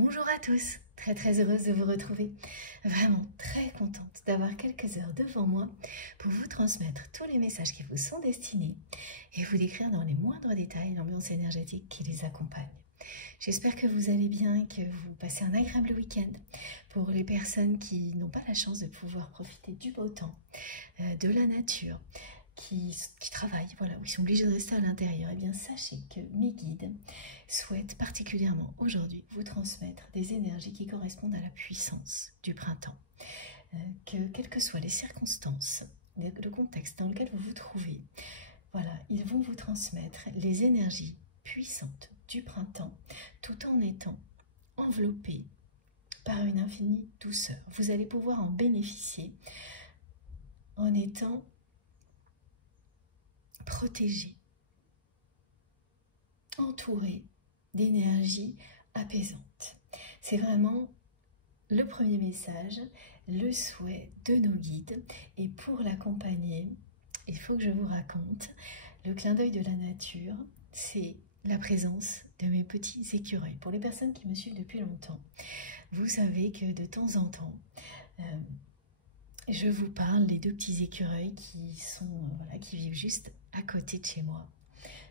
Bonjour à tous, très heureuse de vous retrouver. Vraiment très contente d'avoir quelques heures devant moi pour vous transmettre tous les messages qui vous sont destinés et vous décrire dans les moindres détails l'ambiance énergétique qui les accompagne. J'espère que vous allez bien et que vous passez un agréable week-end. Pour les personnes qui n'ont pas la chance de pouvoir profiter du beau temps, de la nature, qui travaillent, voilà, où ils sont obligés de rester à l'intérieur, eh bien sachez que mes guides souhaitent particulièrement aujourd'hui vous transmettre des énergies qui correspondent à la puissance du printemps. Quelles que soient les circonstances, le contexte dans lequel vous vous trouvez, voilà, ils vont vous transmettre les énergies puissantes du printemps tout en étant enveloppés par une infinie douceur. Vous allez pouvoir en bénéficier en étant protégé, entouré d'énergie apaisante. C'est vraiment le premier message, le souhait de nos guides. Et pour l'accompagner, il faut que je vous raconte le clin d'œil de la nature, c'est la présence de mes petits écureuils. Pour les personnes qui me suivent depuis longtemps, vous savez que de temps en temps, je vous parle des deux petits écureuils qui vivent juste à côté de chez moi.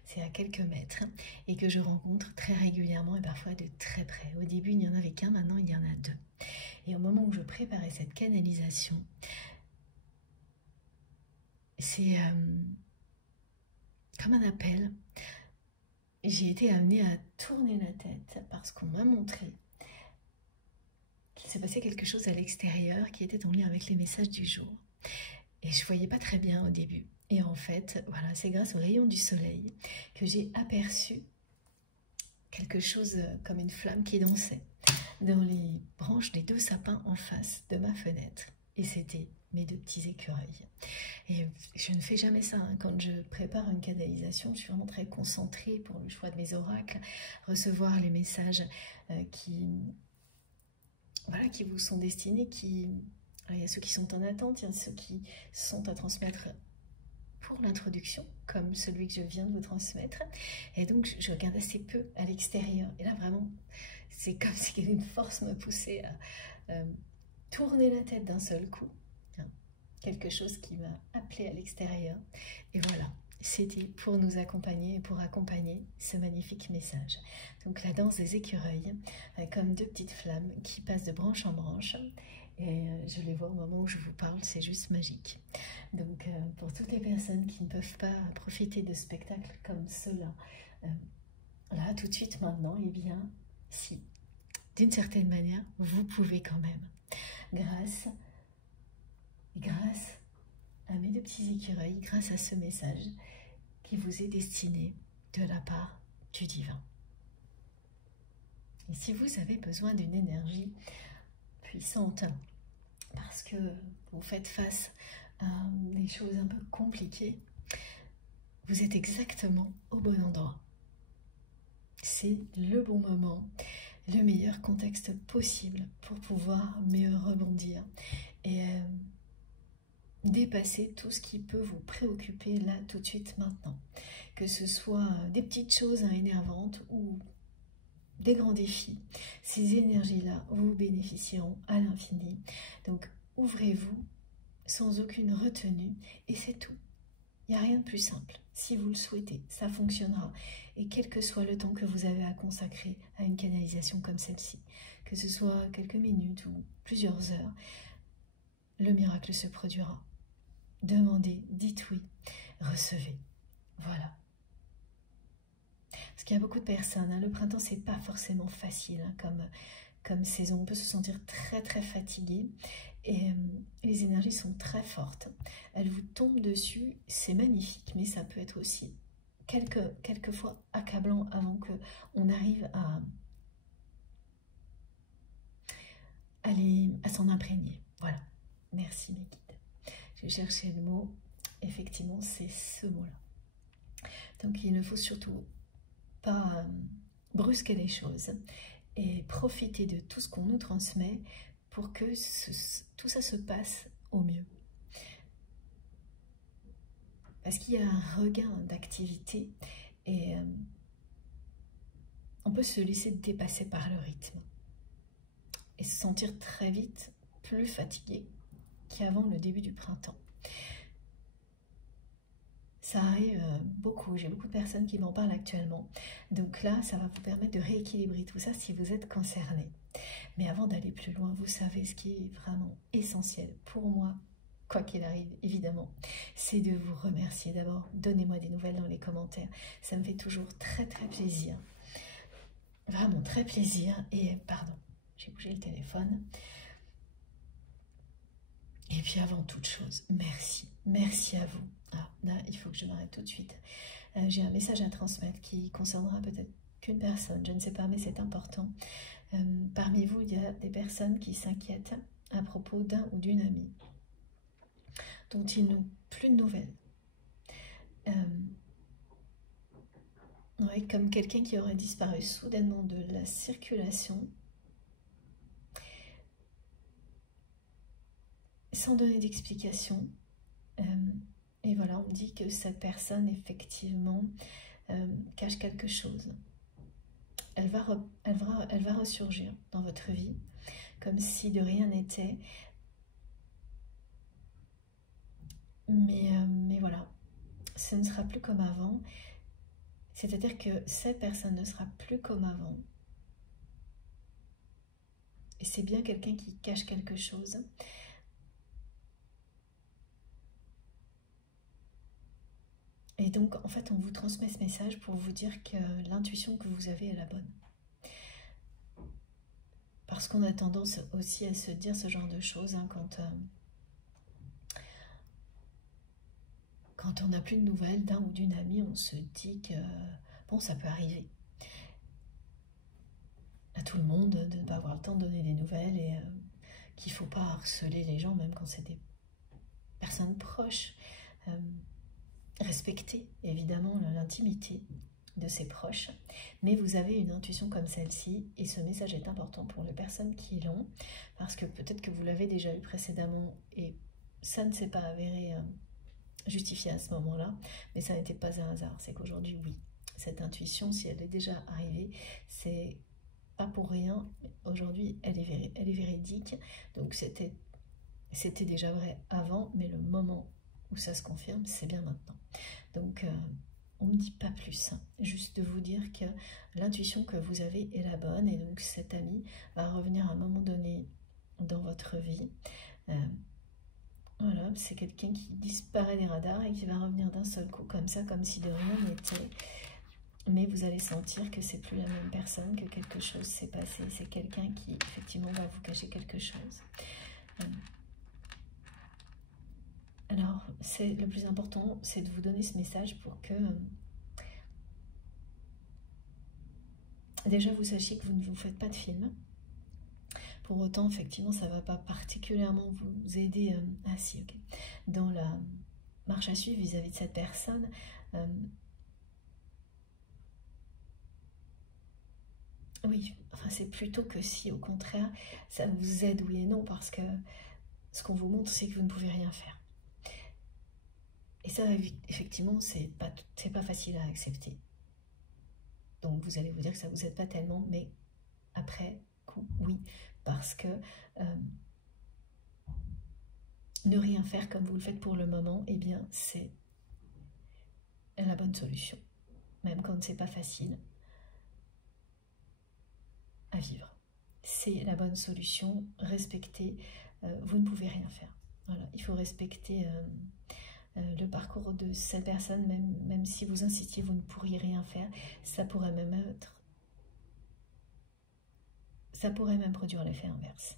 C'est à quelques mètres et que je rencontre très régulièrement et parfois de très près. Au début, il n'y en avait qu'un, maintenant il y en a deux. Et au moment où je préparais cette canalisation, c'est comme un appel. J'ai été amenée à tourner la tête parce qu'on m'a montré qu'il se passait quelque chose à l'extérieur qui était en lien avec les messages du jour. Et je ne voyais pas très bien au début. Et en fait, voilà, c'est grâce aux rayons du soleil que j'ai aperçu quelque chose comme une flamme qui dansait dans les branches des deux sapins en face de ma fenêtre. Et c'était mes deux petits écureuils. Et je ne fais jamais ça, hein. Quand je prépare une canalisation, je suis vraiment très concentrée pour le choix de mes oracles, recevoir les messages qui vous sont destinés. Il y a ceux qui sont en attente, il y a ceux qui sont à transmettre pour l'introduction, comme celui que je viens de vous transmettre. Et donc, je regarde assez peu à l'extérieur. Et là, vraiment, c'est comme si une force me poussait à tourner la tête d'un seul coup. Quelque chose qui m'a appelé à l'extérieur. Et voilà, c'était pour nous accompagner et pour accompagner ce magnifique message. Donc, la danse des écureuils, comme deux petites flammes qui passent de branche en branche. Et je les vois au moment où je vous parle, c'est juste magique. Donc pour toutes les personnes qui ne peuvent pas profiter de spectacles comme ceux-là, là tout de suite maintenant, eh bien si, d'une certaine manière, vous pouvez quand même, grâce à mes deux petits écureuils, grâce à ce message qui vous est destiné de la part du divin. Et si vous avez besoin d'une énergie puissante, parce que vous faites face à des choses un peu compliquées, vous êtes exactement au bon endroit. C'est le bon moment, le meilleur contexte possible pour pouvoir mieux rebondir et dépasser tout ce qui peut vous préoccuper là, tout de suite, maintenant. Que ce soit des petites choses énervantes ou des grands défis, ces énergies-là vous bénéficieront à l'infini. Donc, ouvrez-vous sans aucune retenue et c'est tout. Il n'y a rien de plus simple. Si vous le souhaitez, ça fonctionnera. Et quel que soit le temps que vous avez à consacrer à une canalisation comme celle-ci, que ce soit quelques minutes ou plusieurs heures, le miracle se produira. Demandez, dites oui, recevez. Voilà. Parce qu'il y a beaucoup de personnes, le printemps, c'est pas forcément facile comme saison. On peut se sentir très fatigué et les énergies sont très fortes. Elles vous tombent dessus, c'est magnifique, mais ça peut être aussi quelquefois accablant avant qu'on arrive à s'en imprégner. Voilà, merci mes guides. Je cherchais le mot, effectivement, c'est ce mot-là. Donc il ne faut surtout pas brusquer les choses et profiter de tout ce qu'on nous transmet pour que tout ça se passe au mieux. Parce qu'il y a un regain d'activité et on peut se laisser dépasser par le rythme. et se sentir très vite plus fatigué qu'avant le début du printemps. Ça arrive beaucoup, j'ai beaucoup de personnes qui m'en parlent actuellement. Donc là, ça va vous permettre de rééquilibrer tout ça si vous êtes concerné. Mais avant d'aller plus loin, vous savez ce qui est vraiment essentiel pour moi, quoi qu'il arrive, évidemment, c'est de vous remercier d'abord. Donnez-moi des nouvelles dans les commentaires. Ça me fait toujours très plaisir. Vraiment très plaisir. Et pardon, j'ai bougé le téléphone. Et puis avant toute chose, merci. Merci à vous. Ah, là, il faut que je m'arrête tout de suite. J'ai un message à transmettre qui concernera peut-être qu'une personne, je ne sais pas, mais c'est important. Parmi vous, il y a des personnes qui s'inquiètent à propos d'un ou d'une amie dont ils n'ont plus de nouvelles. Ouais, comme quelqu'un qui aurait disparu soudainement de la circulation, sans donner d'explication. Et voilà, on dit que cette personne, effectivement, cache quelque chose. Elle va ressurgir dans votre vie, comme si de rien n'était. Mais voilà, ce ne sera plus comme avant. C'est-à-dire que cette personne ne sera plus comme avant. Et c'est bien quelqu'un qui cache quelque chose. Et donc, en fait, on vous transmet ce message pour vous dire que l'intuition que vous avez est la bonne. Parce qu'on a tendance aussi à se dire ce genre de choses hein, quand on n'a plus de nouvelles d'un ou d'une amie, on se dit que, bon, ça peut arriver à tout le monde de ne pas avoir le temps de donner des nouvelles et qu'il ne faut pas harceler les gens, même quand c'est des personnes proches. Respecter évidemment l'intimité de ses proches, mais vous avez une intuition comme celle-ci et ce message est important pour les personnes qui l'ont, parce que peut-être que vous l'avez déjà eu précédemment et ça ne s'est pas avéré justifié à ce moment-là, mais ça n'était pas un hasard, c'est qu'aujourd'hui, oui, cette intuition, si elle est déjà arrivée, c'est pas pour rien, aujourd'hui elle est véridique, donc c'était déjà vrai avant, mais le moment où ça se confirme, c'est bien maintenant. Donc, on ne me dit pas plus, hein. Juste de vous dire que l'intuition que vous avez est la bonne, et donc cet ami va revenir à un moment donné dans votre vie. Voilà, c'est quelqu'un qui disparaît des radars et qui va revenir d'un seul coup, comme ça, comme si de rien n'était. Mais vous allez sentir que c'est plus la même personne, que quelque chose s'est passé. C'est quelqu'un qui, effectivement, va vous cacher quelque chose. Alors, le plus important, c'est de vous donner ce message pour que déjà vous sachiez que vous ne vous faites pas de film. Pour autant, effectivement, ça ne va pas particulièrement vous aider dans la marche à suivre vis-à-vis de cette personne. Oui, enfin c'est plutôt que si, au contraire, ça vous aide, oui et non, parce que ce qu'on vous montre, c'est que vous ne pouvez rien faire. Et ça, effectivement, c'est pas facile à accepter. Donc vous allez vous dire que ça ne vous aide pas tellement, mais après coup, oui, parce que ne rien faire comme vous le faites pour le moment, eh bien c'est la bonne solution, même quand c'est pas facile à vivre. C'est la bonne solution, respecter, vous ne pouvez rien faire. Voilà, il faut respecter le parcours de cette personne, même si vous insistiez, vous ne pourriez rien faire, ça pourrait même produire l'effet inverse.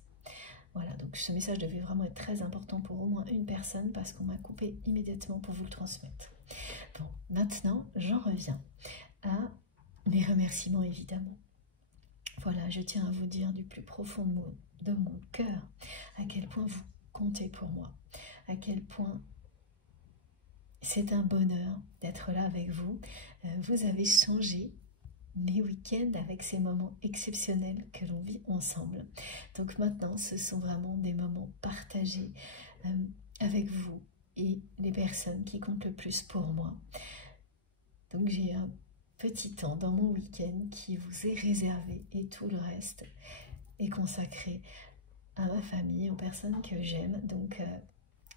Voilà, donc ce message devait vraiment être très important pour au moins une personne parce qu'on m'a coupé immédiatement pour vous le transmettre. Bon, maintenant, j'en reviens à mes remerciements, évidemment. Voilà, je tiens à vous dire du plus profond de mon cœur à quel point vous comptez pour moi, à quel point c'est un bonheur d'être là avec vous. Vous avez changé mes week-ends avec ces moments exceptionnels que l'on vit ensemble. Donc maintenant, ce sont vraiment des moments partagés avec vous et les personnes qui comptent le plus pour moi. Donc j'ai un petit temps dans mon week-end qui vous est réservé et tout le reste, est consacré à ma famille, aux personnes que j'aime. Donc,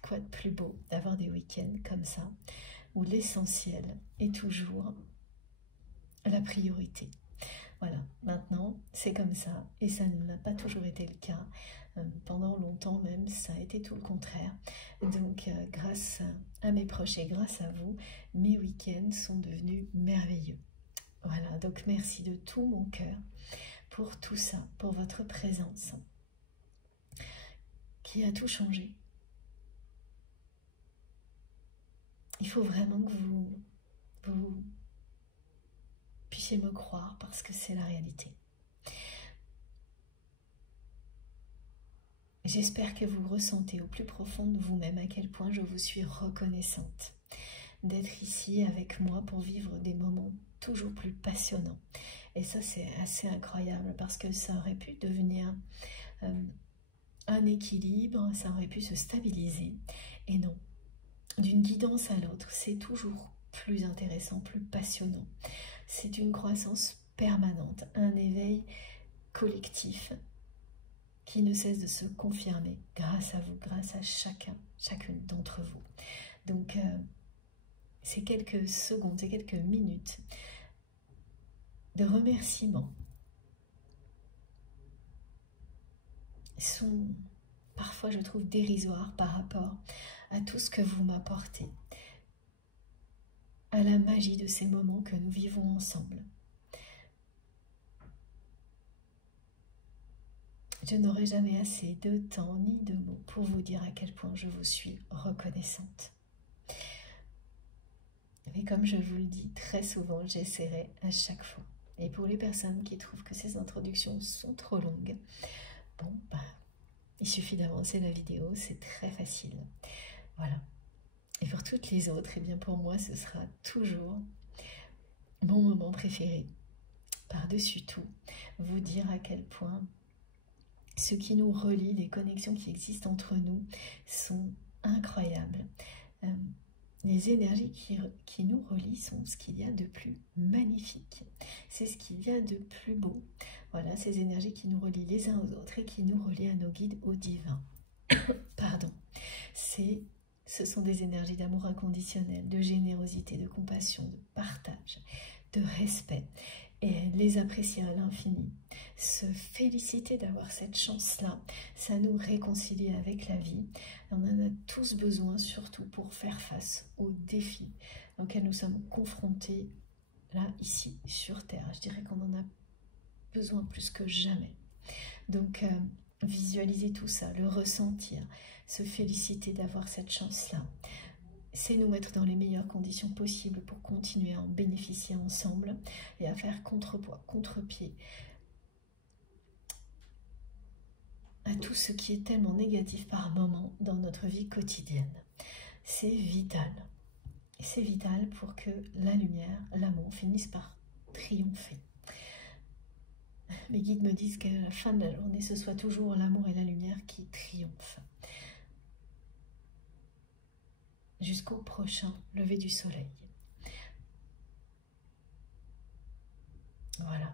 quoi de plus beau d'avoir des week-ends comme ça, où l'essentiel est toujours la priorité. Voilà, maintenant, c'est comme ça, et ça n'a pas toujours été le cas. Pendant longtemps même, ça a été tout le contraire. Donc, grâce à mes proches et grâce à vous, mes week-ends sont devenus merveilleux. Voilà, donc merci de tout mon cœur pour tout ça, pour votre présence, qui a tout changé. Il faut vraiment que vous puissiez me croire parce que c'est la réalité. J'espère que vous ressentez au plus profond de vous-même à quel point je vous suis reconnaissante d'être ici avec moi pour vivre des moments toujours plus passionnants. Et ça, c'est assez incroyable parce que ça aurait pu devenir un équilibre, ça aurait pu se stabiliser. Et non, d'une guidance à l'autre, c'est toujours plus intéressant, plus passionnant. C'est une croissance permanente, un éveil collectif qui ne cesse de se confirmer grâce à vous, grâce à chacune d'entre vous. Donc, ces quelques secondes, ces quelques minutes de remerciement sont parfois, je trouve, dérisoires par rapport à tout ce que vous m'apportez, à la magie de ces moments que nous vivons ensemble. Je n'aurai jamais assez de temps ni de mots pour vous dire à quel point je vous suis reconnaissante. Mais comme je vous le dis très souvent, j'essaierai à chaque fois. Et pour les personnes qui trouvent que ces introductions sont trop longues, bon, il suffit d'avancer la vidéo, c'est très facile. Voilà. Et pour toutes les autres, eh bien pour moi, ce sera toujours mon moment préféré. Par-dessus tout, vous dire à quel point ce qui nous relie, les connexions qui existent entre nous sont incroyables. Les énergies qui nous relient sont ce qu'il y a de plus magnifique. C'est ce qu'il y a de plus beau. Voilà, ces énergies qui nous relient les uns aux autres et qui nous relient à nos guides, au divin. Pardon. Ce sont des énergies d'amour inconditionnel, de générosité, de compassion, de partage, de respect. Et les apprécier à l'infini, se féliciter d'avoir cette chance-là, ça nous réconcilie avec la vie. On en a tous besoin, surtout pour faire face aux défis auxquels nous sommes confrontés, là, ici, sur Terre. Je dirais qu'on en a besoin plus que jamais. Donc, visualiser tout ça, le ressentir, se féliciter d'avoir cette chance-là. C'est nous mettre dans les meilleures conditions possibles pour continuer à en bénéficier ensemble et à faire contrepoids, contre-pied à tout ce qui est tellement négatif par moment dans notre vie quotidienne. C'est vital. C'est vital pour que la lumière, l'amour finissent par triompher. Mes guides me disent qu'à la fin de la journée, ce soit toujours l'amour et la lumière qui triomphent. Jusqu'au prochain lever du soleil. Voilà.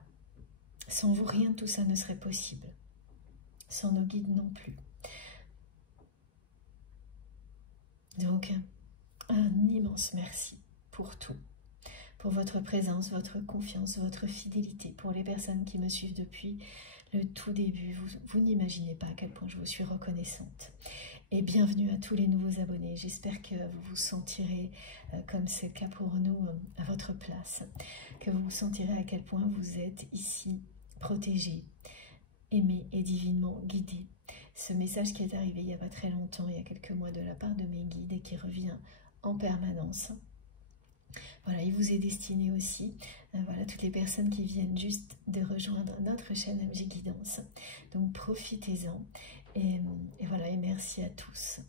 Sans vous, rien de tout ça ne serait possible. Sans nos guides non plus. Donc, un immense merci pour tout. Pour votre présence, votre confiance, votre fidélité. Pour les personnes qui me suivent depuis le tout début. Vous n'imaginez pas à quel point je vous suis reconnaissante. Et bienvenue à tous les nouveaux abonnés. J'espère que vous vous sentirez, comme c'est le cas pour nous, à votre place. Que vous vous sentirez à quel point vous êtes ici, protégés, aimés et divinement guidés. Ce message qui est arrivé il n'y a pas très longtemps, il y a quelques mois, de la part de mes guides et qui revient en permanence. Voilà, il vous est destiné aussi, voilà, toutes les personnes qui viennent juste de rejoindre notre chaîne MG Guidance. Donc profitez-en. Et voilà, et merci à tous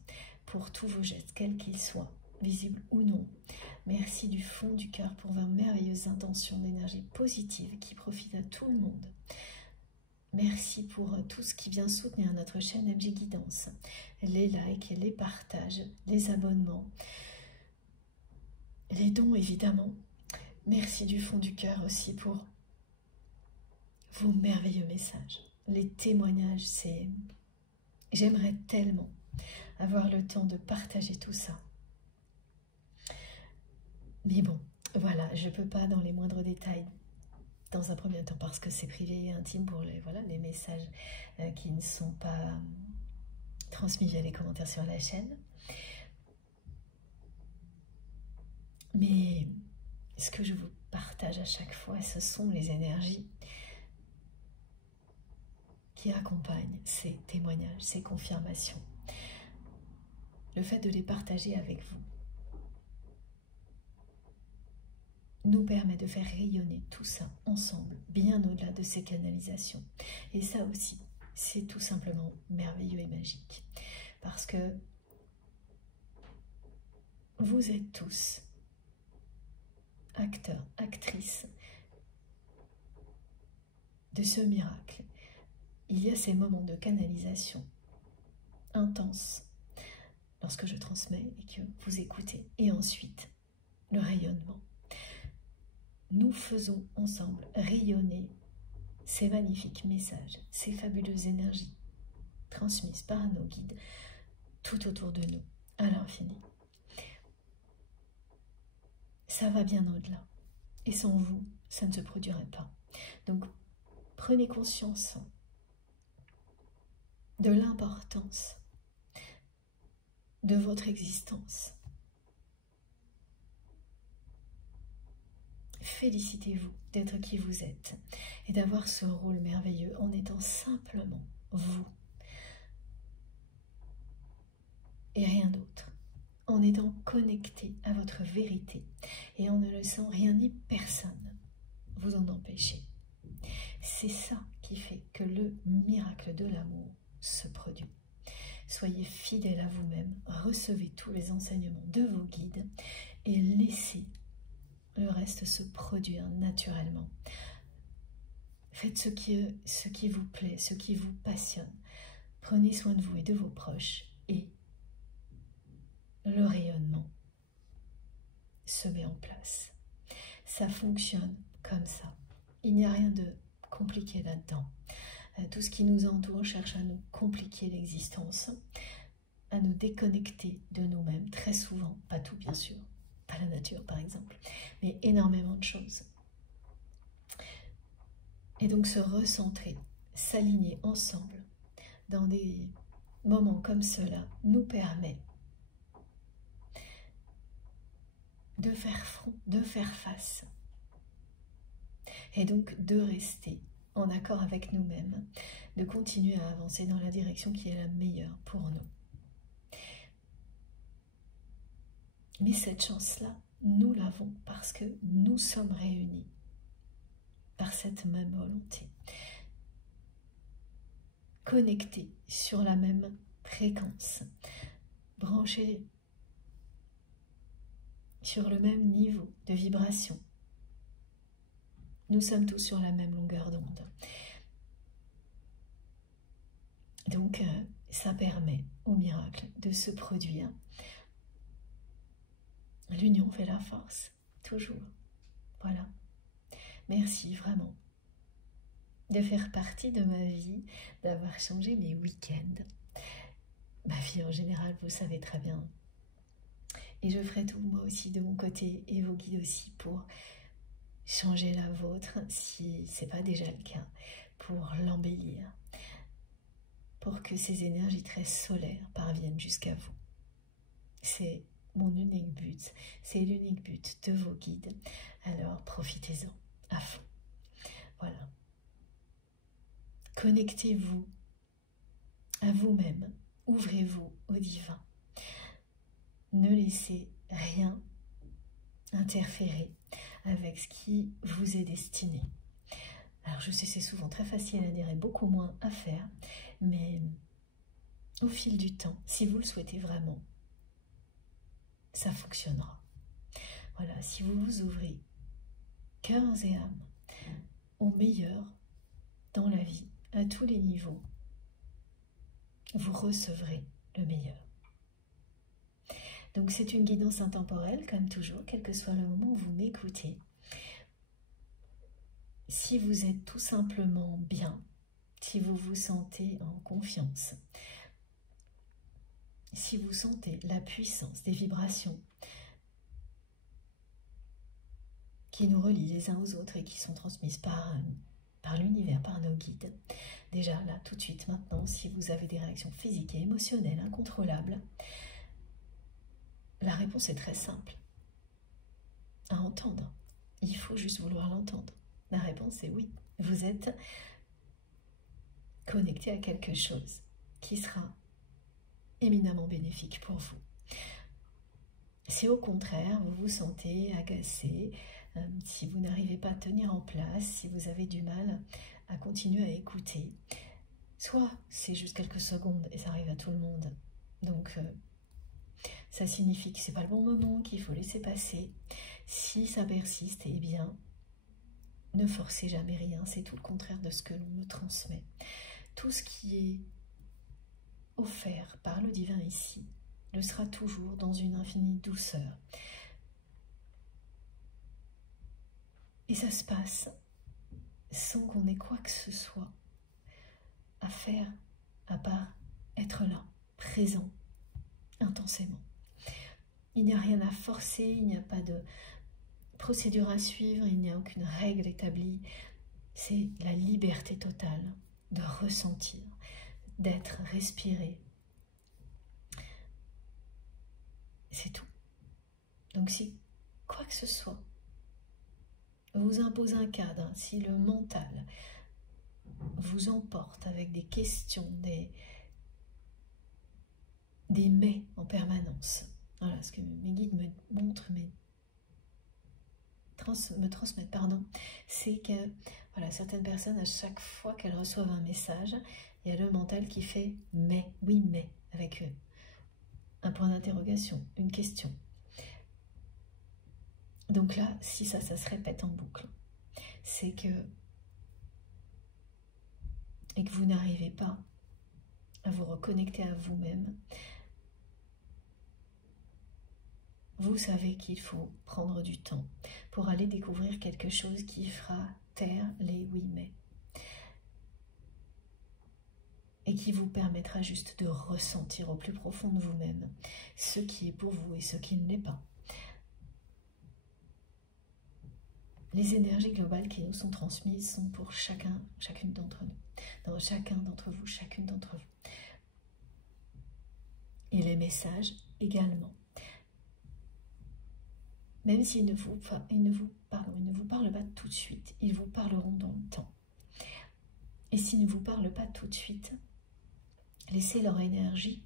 pour tous vos gestes, quels qu'ils soient, visibles ou non. Merci du fond du cœur pour vos merveilleuses intentions d'énergie positive qui profitent à tout le monde. Merci pour tout ce qui vient soutenir notre chaîne MG Guidance, les likes, les partages, les abonnements, les dons évidemment. Merci du fond du cœur aussi pour vos merveilleux messages. les témoignages, j'aimerais tellement avoir le temps de partager tout ça. Mais bon, voilà, je ne peux pas dans les moindres détails dans un premier temps parce que c'est privé et intime pour les messages qui ne sont pas transmis via les commentaires sur la chaîne. Mais ce que je vous partage à chaque fois, ce sont les énergies qui accompagnent ces témoignages, ces confirmations. Le fait de les partager avec vous nous permet de faire rayonner tout ça ensemble, bien au-delà de ces canalisations. Et ça aussi, c'est tout simplement merveilleux et magique. Parce que vous êtes tous acteurs, actrices de ce miracle. Il y a ces moments de canalisation intenses lorsque je transmets et que vous écoutez. Et ensuite, le rayonnement. Nous faisons ensemble rayonner ces magnifiques messages, ces fabuleuses énergies transmises par nos guides tout autour de nous, à l'infini. Ça va bien au-delà. Et sans vous, ça ne se produirait pas. Donc, prenez conscience de l'importance de votre existence. Félicitez-vous d'être qui vous êtes et d'avoir ce rôle merveilleux en étant simplement vous et rien d'autre, en étant connecté à votre vérité et en ne laissant rien ni personne vous en empêcher. C'est ça qui fait que le miracle de l'amour se produit. Soyez fidèles à vous-même, recevez tous les enseignements de vos guides et laissez le reste se produire naturellement. Faites ce qui vous plaît, ce qui vous passionne. Prenez soin de vous et de vos proches et le rayonnement se met en place. Ça fonctionne comme ça. Il n'y a rien de compliqué là-dedans. Tout ce qui nous entoure cherche à nous compliquer l'existence, à nous déconnecter de nous-mêmes, très souvent, pas tout bien sûr, pas la nature par exemple, mais énormément de choses. Et donc se recentrer, s'aligner ensemble dans des moments comme cela nous permet de faire front, de faire face, et donc de rester en accord avec nous-mêmes, de continuer à avancer dans la direction qui est la meilleure pour nous. Mais cette chance-là, nous l'avons parce que nous sommes réunis par cette même volonté, connectés sur la même fréquence, branchés sur le même niveau de vibration. Nous sommes tous sur la même longueur d'onde. Donc, ça permet au miracle de se produire. L'union fait la force, toujours. Voilà. Merci vraiment de faire partie de ma vie, d'avoir changé mes week-ends. Ma vie en général, vous savez très bien. Et je ferai tout, moi aussi, de mon côté, et vos guides aussi, pour changer la vôtre, si ce n'est pas déjà le cas, pour l'embellir, pour que ces énergies très solaires parviennent jusqu'à vous. C'est mon unique but, c'est l'unique but de vos guides. Alors profitez-en à fond. Voilà. Connectez-vous à vous-même, ouvrez-vous au divin. Ne laissez rien interférer avec ce qui vous est destiné. Alors je sais, c'est souvent très facile à dire et beaucoup moins à faire, mais au fil du temps, si vous le souhaitez vraiment, ça fonctionnera. Voilà, si vous vous ouvrez cœurs et âmes au meilleur dans la vie, à tous les niveaux, vous recevrez le meilleur. Donc c'est une guidance intemporelle, comme toujours, quel que soit le moment où vous m'écoutez. Si vous êtes tout simplement bien, si vous vous sentez en confiance, si vous sentez la puissance des vibrations qui nous relient les uns aux autres et qui sont transmises par l'univers, par nos guides. Déjà là, tout de suite, maintenant, si vous avez des réactions physiques et émotionnelles incontrôlables, la réponse est très simple à entendre. Il faut juste vouloir l'entendre. La réponse est oui. Vous êtes connecté à quelque chose qui sera éminemment bénéfique pour vous. Si au contraire, vous vous sentez agacé, si vous n'arrivez pas à tenir en place, si vous avez du mal à continuer à écouter, soit c'est juste quelques secondes et ça arrive à tout le monde, donc ça signifie que c'est pas le bon moment, qu'il faut laisser passer. Si ça persiste, eh bien, ne forcez jamais rien, c'est tout le contraire de ce que l'on me transmet. Tout ce qui est offert par le divin ici le sera toujours dans une infinie douceur. Et ça se passe sans qu'on ait quoi que ce soit à faire à part être là, présent, intensément. Il n'y a rien à forcer, il n'y a pas de procédure à suivre, il n'y a aucune règle établie. C'est la liberté totale de ressentir, d'être, respirer. C'est tout. Donc si quoi que ce soit vous impose un cadre, si le mental vous emporte avec des questions, des mais en permanence, voilà ce que mes guides me montrent, me transmettent, c'est que voilà, certaines personnes, à chaque fois qu'elles reçoivent un message, il y a le mental qui fait mais, oui mais, avec eux. Un point d'interrogation, une question. Donc là, si ça se répète en boucle, c'est que vous n'arrivez pas à vous reconnecter à vous-même, vous savez qu'il faut prendre du temps pour aller découvrir quelque chose qui fera taire les oui mais et qui vous permettra juste de ressentir au plus profond de vous-même ce qui est pour vous et ce qui ne l'est pas. Les énergies globales qui nous sont transmises sont pour chacune d'entre nous, dans chacun d'entre vous, chacune d'entre vous. Et les messages également. Même s'ils ne vous parlent pas tout de suite, ils vous parleront dans le temps. Et s'ils ne vous parlent pas tout de suite, laissez leur énergie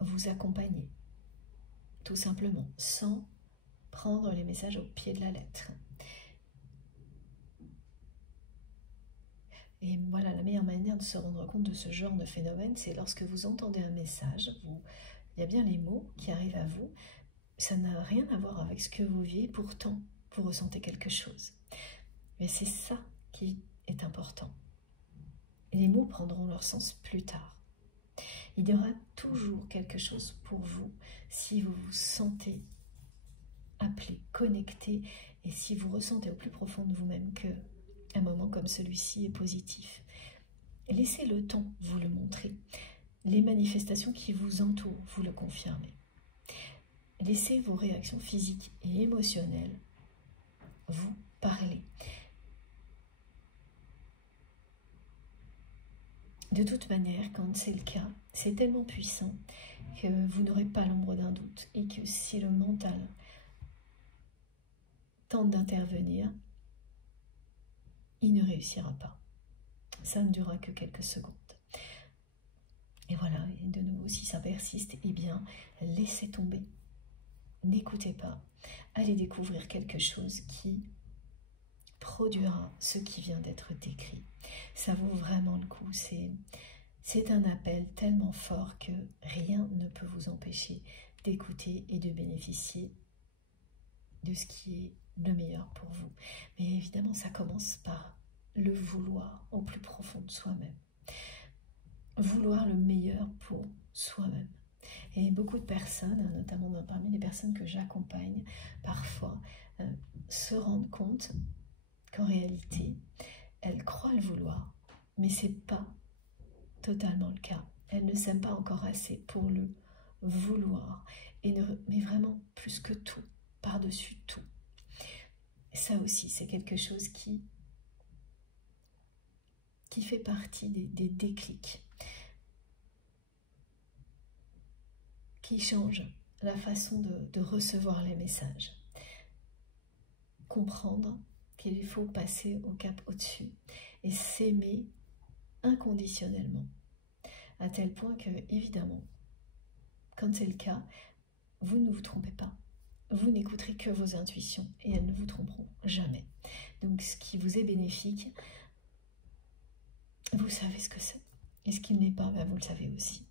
vous accompagner, tout simplement, sans prendre les messages au pied de la lettre. Et voilà, la meilleure manière de se rendre compte de ce genre de phénomène, c'est lorsque vous entendez un message, il y a bien les mots qui arrivent à vous, ça n'a rien à voir avec ce que vous vivez, pourtant vous ressentez quelque chose. Mais c'est ça qui est important. Et les mots prendront leur sens plus tard. Il y aura toujours quelque chose pour vous si vous vous sentez appelé, connecté, et si vous ressentez au plus profond de vous-même qu'un moment comme celui-ci est positif. Laissez le temps vous le montrer. Les manifestations qui vous entourent vous le confirmer. Laissez vos réactions physiques et émotionnelles vous parler. De toute manière, quand c'est le cas, c'est tellement puissant que vous n'aurez pas l'ombre d'un doute et que si le mental tente d'intervenir, il ne réussira pas. Ça ne durera que quelques secondes. Et voilà, et de nouveau, si ça persiste, eh bien, laissez tomber. N'écoutez pas. Allez découvrir quelque chose qui produira ce qui vient d'être décrit. Ça vaut vraiment le coup. C'est un appel tellement fort que rien ne peut vous empêcher d'écouter et de bénéficier de ce qui est le meilleur pour vous. Mais évidemment, ça commence par le vouloir au plus profond de soi-même. Vouloir le meilleur pour soi-même. Et beaucoup de personnes, notamment parmi les personnes que j'accompagne, parfois se rendent compte qu'en réalité, elle croit le vouloir, mais ce n'est pas totalement le cas. Elle ne s'aime pas encore assez pour le vouloir, mais vraiment plus que tout, par-dessus tout. Et ça aussi, c'est quelque chose qui fait partie des déclics, qui changent la façon de recevoir les messages. Comprendre qu'il faut passer au cap au-dessus et s'aimer inconditionnellement, à tel point que, évidemment, quand c'est le cas, vous ne vous trompez pas. Vous n'écouterez que vos intuitions et elles ne vous tromperont jamais. Donc ce qui vous est bénéfique, vous savez ce que c'est. Et ce qui ne l'est pas, ben vous le savez aussi.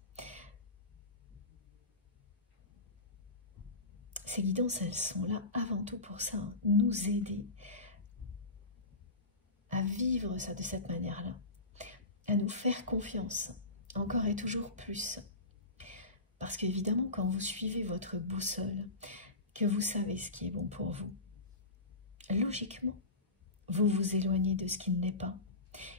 Ces guidances, elles sont là avant tout pour ça, hein, nous aider à vivre ça de cette manière-là, à nous faire confiance, encore et toujours plus. Parce qu'évidemment, quand vous suivez votre boussole, que vous savez ce qui est bon pour vous, logiquement, vous vous éloignez de ce qui ne l'est pas.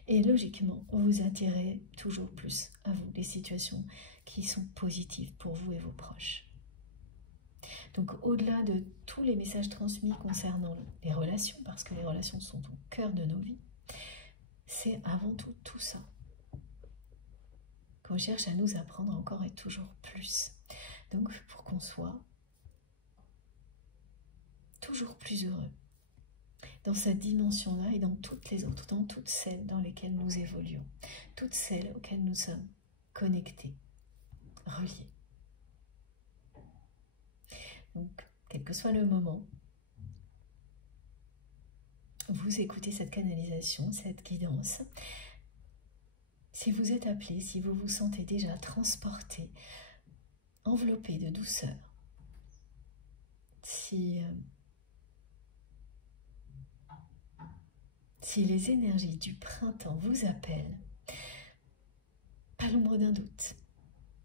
Et logiquement, vous attirez toujours plus à vous les situations qui sont positives pour vous et vos proches. Donc au-delà de tous les messages transmis concernant les relations, parce que les relations sont au cœur de nos vies, c'est avant tout ça qu'on cherche à nous apprendre encore et toujours plus. Donc pour qu'on soit toujours plus heureux dans cette dimension-là et dans toutes les autres, dans toutes celles dans lesquelles nous évoluons, toutes celles auxquelles nous sommes connectés, reliés. Donc, quel que soit le moment, vous écoutez cette canalisation, cette guidance. Si vous êtes appelé, si vous vous sentez déjà transporté, enveloppé de douceur, si les énergies du printemps vous appellent, pas l'ombre d'un doute,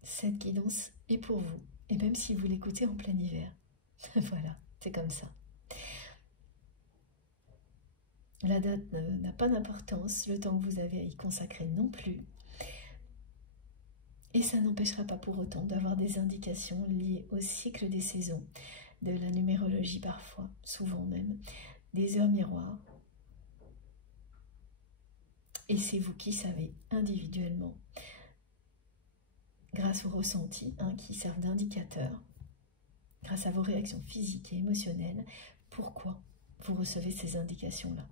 cette guidance est pour vous. Et même si vous l'écoutez en plein hiver, voilà, c'est comme ça. La date n'a pas d'importance, le temps que vous avez à y consacrer non plus. Et ça n'empêchera pas pour autant d'avoir des indications liées au cycle des saisons, de la numérologie parfois, souvent même, des heures miroirs. Et c'est vous qui savez individuellement, grâce aux ressentis qui servent d'indicateur, grâce à vos réactions physiques et émotionnelles, pourquoi vous recevez ces indications-là.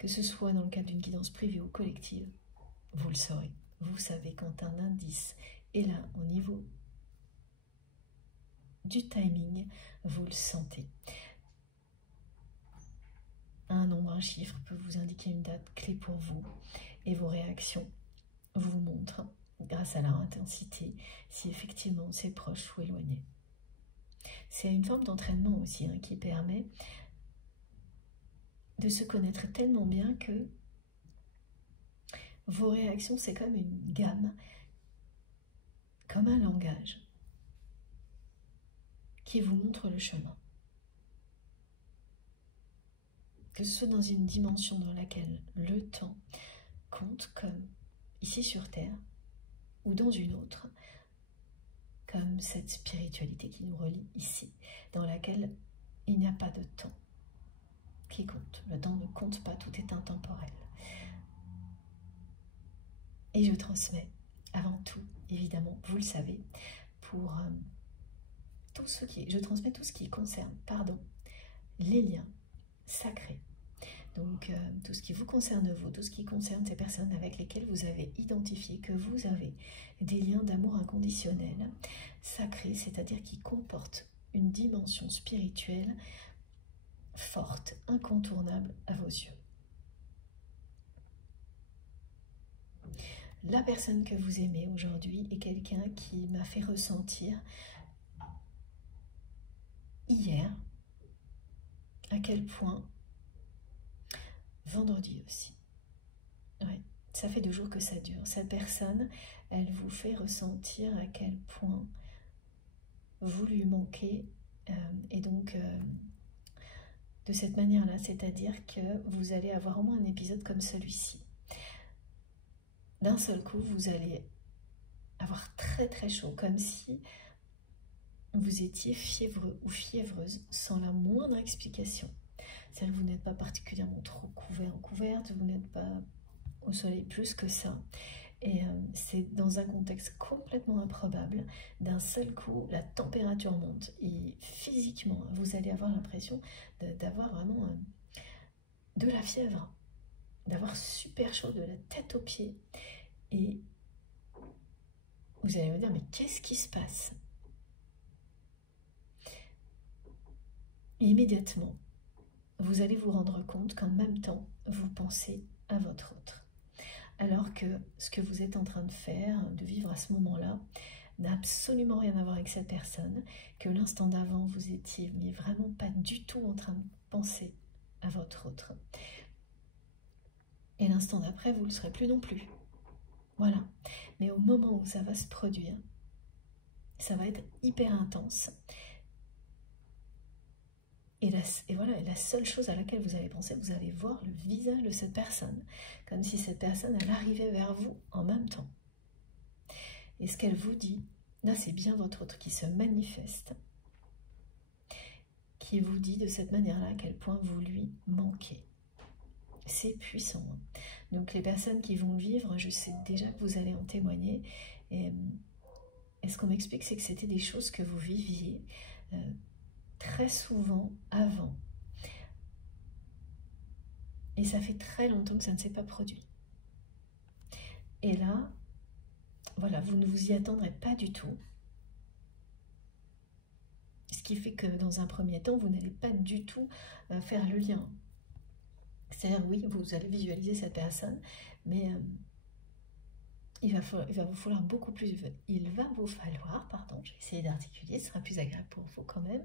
Que ce soit dans le cadre d'une guidance privée ou collective, vous le saurez. Vous savez quand un indice est là au niveau du timing, vous le sentez. Un nombre, un chiffre peut vous indiquer une date clé pour vous et vos réactions vous montrent, grâce à leur intensité, si effectivement c'est proche ou éloigné. C'est une forme d'entraînement aussi qui permet de se connaître tellement bien que vos réactions, c'est comme une gamme, comme un langage qui vous montre le chemin. Que ce soit dans une dimension dans laquelle le temps compte, comme ici sur Terre, ou dans une autre, comme cette spiritualité qui nous relie ici, dans laquelle il n'y a pas de temps qui compte. Le temps ne compte pas, tout est intemporel. Et je transmets avant tout, évidemment, vous le savez, pour tout ce qui, je transmets tout ce qui concerne, les liens sacrés. Donc tout ce qui vous concerne vous, tout ce qui concerne ces personnes avec lesquelles vous avez identifié que vous avez des liens d'amour inconditionnel, sacrés, c'est-à-dire qui comportent une dimension spirituelle forte, incontournable à vos yeux. La personne que vous aimez aujourd'hui est quelqu'un qui m'a fait ressentir hier à quel point, vendredi aussi, ouais, ça fait 2 jours que ça dure, cette personne, elle vous fait ressentir à quel point vous lui manquez et donc de cette manière-là, c'est-à-dire que vous allez avoir au moins un épisode comme celui-ci. D'un seul coup, vous allez avoir très très chaud, comme si vous étiez fiévreux ou fiévreuse sans la moindre explication. C'est-à-dire que vous n'êtes pas particulièrement trop couvert en couverte, vous n'êtes pas au soleil plus que ça. Et c'est dans un contexte complètement improbable. D'un seul coup, la température monte et physiquement, vous allez avoir l'impression d'avoir vraiment de la fièvre, d'avoir super chaud de la tête aux pieds. Et vous allez me dire, mais qu'est-ce qui se passe? Et immédiatement, vous allez vous rendre compte qu'en même temps, vous pensez à votre autre. Alors que ce que vous êtes en train de faire, de vivre à ce moment-là, n'a absolument rien à voir avec cette personne, que l'instant d'avant, vous étiez mais vraiment pas du tout en train de penser à votre autre. Et l'instant d'après, vous ne le serez plus non plus. Voilà. Mais au moment où ça va se produire, ça va être hyper intense. Et voilà, la seule chose à laquelle vous allez penser, vous allez voir le visage de cette personne, comme si cette personne, elle arrivait vers vous en même temps. Et ce qu'elle vous dit, là c'est bien votre autre qui se manifeste, qui vous dit de cette manière-là à quel point vous lui manquez. C'est puissant. Donc les personnes qui vont vivre, je sais déjà que vous allez en témoigner. Et ce qu'on m'explique, c'est que c'était des choses que vous viviez très souvent avant. Et ça fait très longtemps que ça ne s'est pas produit. Et là, voilà, vous ne vous y attendrez pas du tout. Ce qui fait que dans un premier temps, vous n'allez pas du tout faire le lien. C'est-à-dire, oui, vous allez visualiser cette personne, mais il va vous falloir beaucoup plus... pardon, je vais essayer d'articuler, ce sera plus agréable pour vous quand même.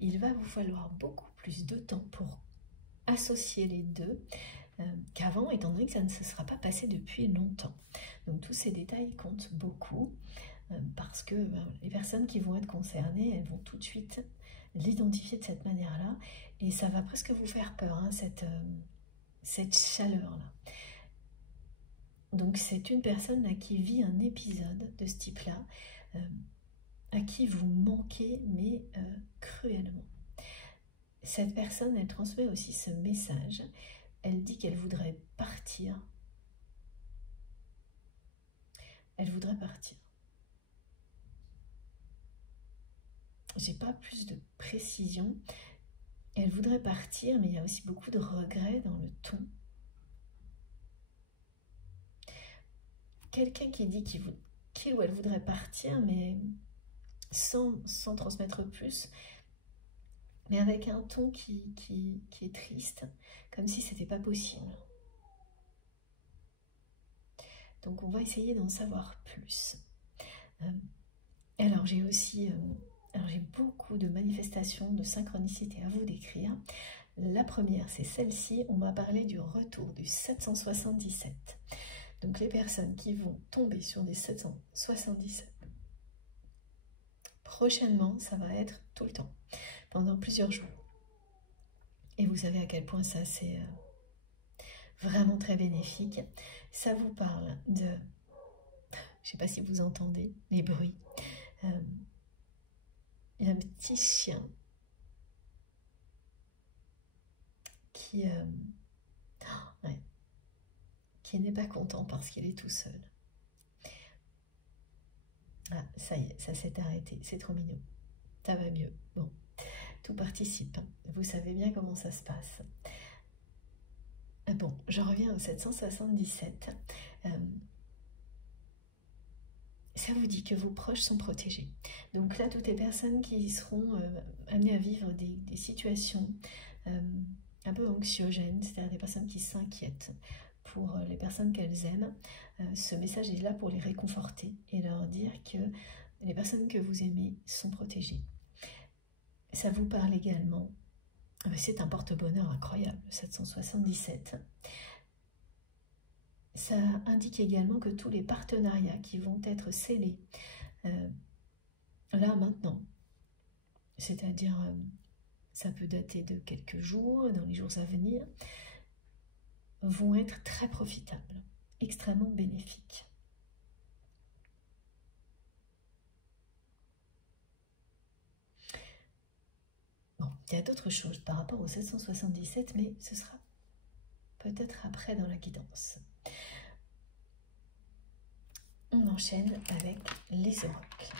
Il va vous falloir beaucoup plus de temps pour associer les deux qu'avant, étant donné que ça ne se sera pas passé depuis longtemps. Donc tous ces détails comptent beaucoup, parce que les personnes qui vont être concernées, elles vont tout de suite l'identifier de cette manière-là, et ça va presque vous faire peur, hein, cette chaleur-là. Donc c'est une personne là, qui vit un épisode de ce type-là, à qui vous manquez, mais cruellement. Cette personne, elle transmet aussi ce message. Elle dit qu'elle voudrait partir. Elle voudrait partir. J'ai pas plus de précision. Elle voudrait partir, mais il y a aussi beaucoup de regrets dans le ton. Quelqu'un qui dit qu'il ou elle voudrait partir, mais sans transmettre plus, mais avec un ton qui est triste, comme si c'était pas possible. Donc on va essayer d'en savoir plus. Alors j'ai aussi, j'ai beaucoup de manifestations de synchronicité à vous décrire. La première, c'est celle-ci. On m'a parlé du retour du 777. Donc les personnes qui vont tomber sur des 777, prochainement, ça va être tout le temps, pendant plusieurs jours. Et vous savez à quel point ça, c'est vraiment très bénéfique. Ça vous parle de... Je ne sais pas si vous entendez les bruits. Il y a un petit chien qui n'est pas content parce qu'il est tout seul. Ah, ça y est, ça s'est arrêté. C'est trop mignon. Ça va mieux. Bon, tout participe. Vous savez bien comment ça se passe. Bon, je reviens au 777. Ça vous dit que vos proches sont protégés. Donc là, toutes les personnes qui seront amenées à vivre des situations un peu anxiogènes, c'est-à-dire des personnes qui s'inquiètent pour les personnes qu'elles aiment, ce message est là pour les réconforter et leur dire que les personnes que vous aimez sont protégées. Ça vous parle également, c'est un porte-bonheur incroyable, 777. Ça indique également que tous les partenariats qui vont être scellés là maintenant, c'est-à-dire ça peut dater de quelques jours, dans les jours à venir, vont être très profitables, extrêmement bénéfiques. Bon, il y a d'autres choses par rapport au 777, mais ce sera peut-être après dans la guidance. On enchaîne avec les oracles.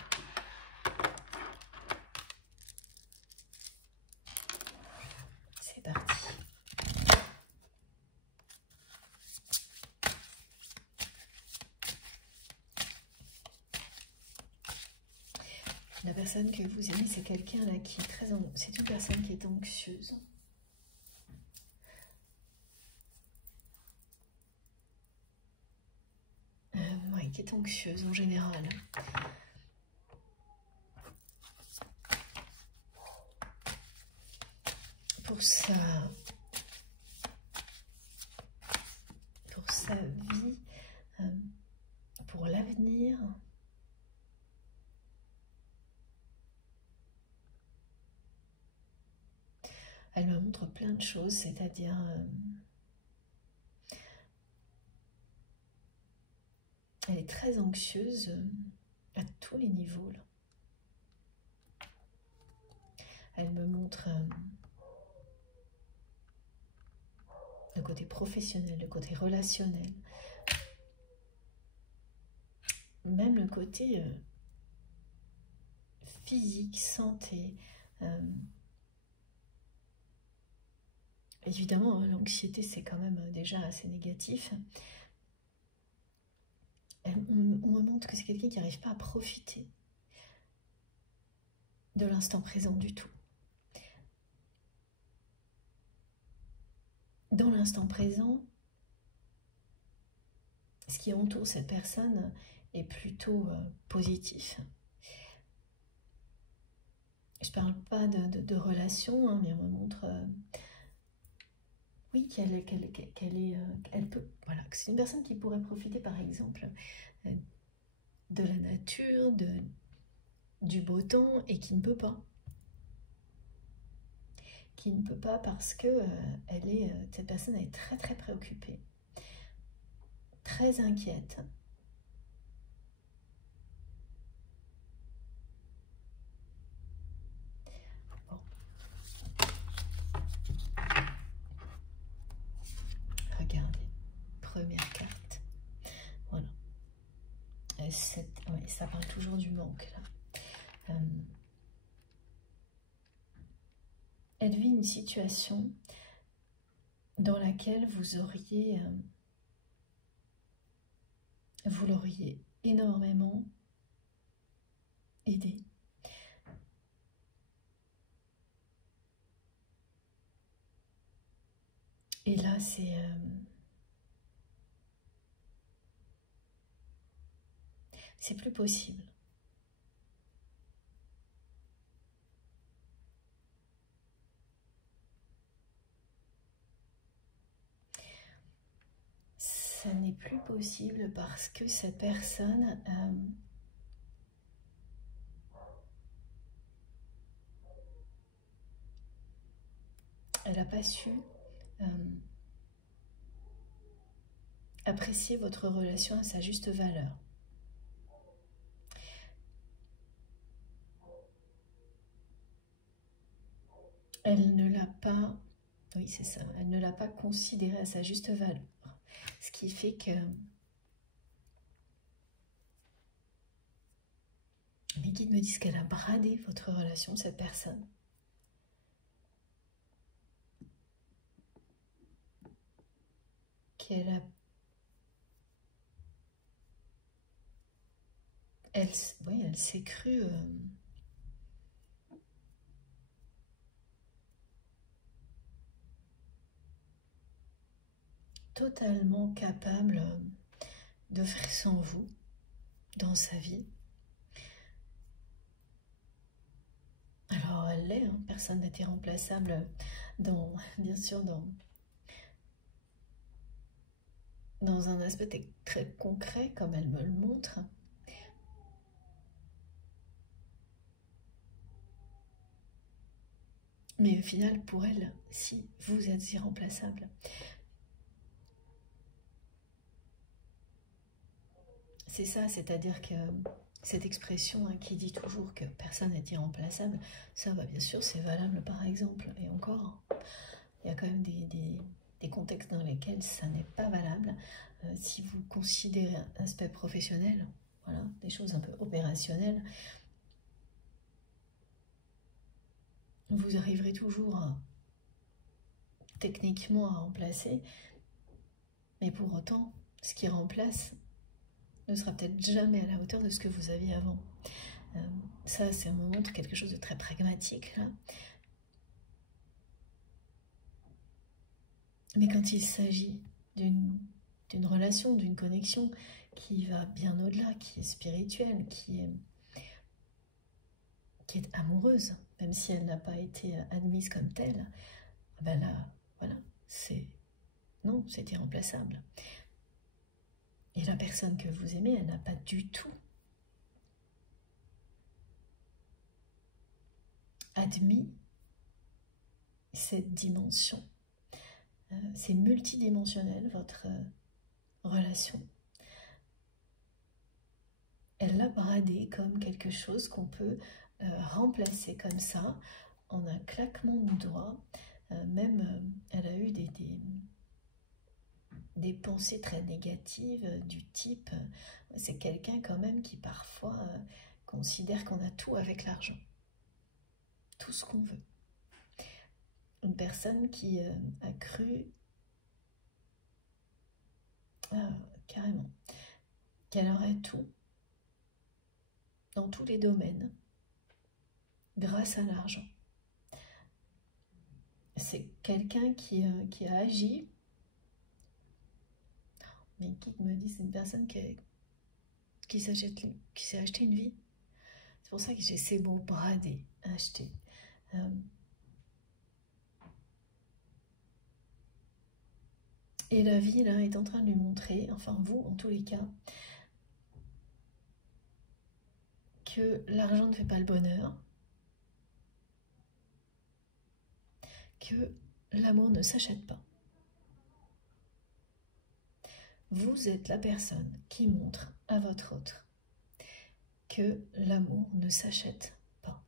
C'est parti. La personne que vous aimez, c'est quelqu'un là qui est très... C'est une personne qui est anxieuse. Oui, qui est anxieuse en général. Pour sa vie, pour l'avenir. Elle me montre plein de choses, c'est-à-dire elle est très anxieuse à tous les niveaux. Là. Elle me montre le côté professionnel, le côté relationnel, même le côté physique, santé. Évidemment, l'anxiété, c'est quand même déjà assez négatif. On me montre que c'est quelqu'un qui n'arrive pas à profiter de l'instant présent du tout. Dans l'instant présent, ce qui entoure cette personne est plutôt positif. Je ne parle pas de relation, hein, mais on me montre... oui, qu'elle peut, voilà, que c'est une personne qui pourrait profiter par exemple de la nature, du beau temps et qui ne peut pas. Qui ne peut pas parce que cette personne est très très préoccupée, très inquiète. Bon. Regardez, première carte. Voilà. Ouais, ça parle toujours du manque là. Elle vit une situation dans laquelle vous l'auriez énormément aidé. Et là, c'est plus possible. Ça n'est plus possible parce que cette personne elle n'a pas su apprécier votre relation à sa juste valeur. Elle ne l'a pas, oui c'est ça, elle ne l'a pas considéré à sa juste valeur. Ce qui fait que les guides me disent qu'elle a bradé votre relation, cette personne. Qu'elle a... Elle s'est crue... totalement capable d'offrir sans vous dans sa vie. Alors elle l'est, hein, personne n'était remplaçable bien sûr dans un aspect très concret comme elle me le montre. Mais au final, pour elle, si, vous êtes irremplaçable. C'est ça, c'est-à-dire que cette expression qui dit toujours que personne n'est irremplaçable, ça, bien sûr, c'est valable par exemple. Et encore, il y a quand même des contextes dans lesquels ça n'est pas valable. Si vous considérez un aspect professionnel, voilà, des choses un peu opérationnelles, vous arriverez toujours techniquement à remplacer, mais pour autant, ce qui remplace ne sera peut-être jamais à la hauteur de ce que vous aviez avant. Ça, c'est un moment de quelque chose de très pragmatique, là. Mais quand il s'agit d'une relation, d'une connexion qui va bien au-delà, qui est spirituelle, qui est amoureuse, même si elle n'a pas été admise comme telle, ben là, voilà, non, c'est irremplaçable. Et la personne que vous aimez, elle n'a pas du tout admis cette dimension. C'est multidimensionnel, votre relation. Elle l'a bradé comme quelque chose qu'on peut remplacer comme ça, en un claquement de doigts. Elle a eu des pensées très négatives du type, c'est quelqu'un quand même qui parfois considère qu'on a tout avec l'argent, tout ce qu'on veut. Une personne qui a cru carrément qu'elle aurait tout dans tous les domaines grâce à l'argent. C'est quelqu'un qui a agi. Mais qui me dit c'est une personne qui s'est acheté une vie. C'est pour ça que j'ai ces mots brader, acheter. Et la vie là est en train de lui montrer, enfin vous en tous les cas, que l'argent ne fait pas le bonheur, que l'amour ne s'achète pas. Vous êtes la personne qui montre à votre autre que l'amour ne s'achète pas.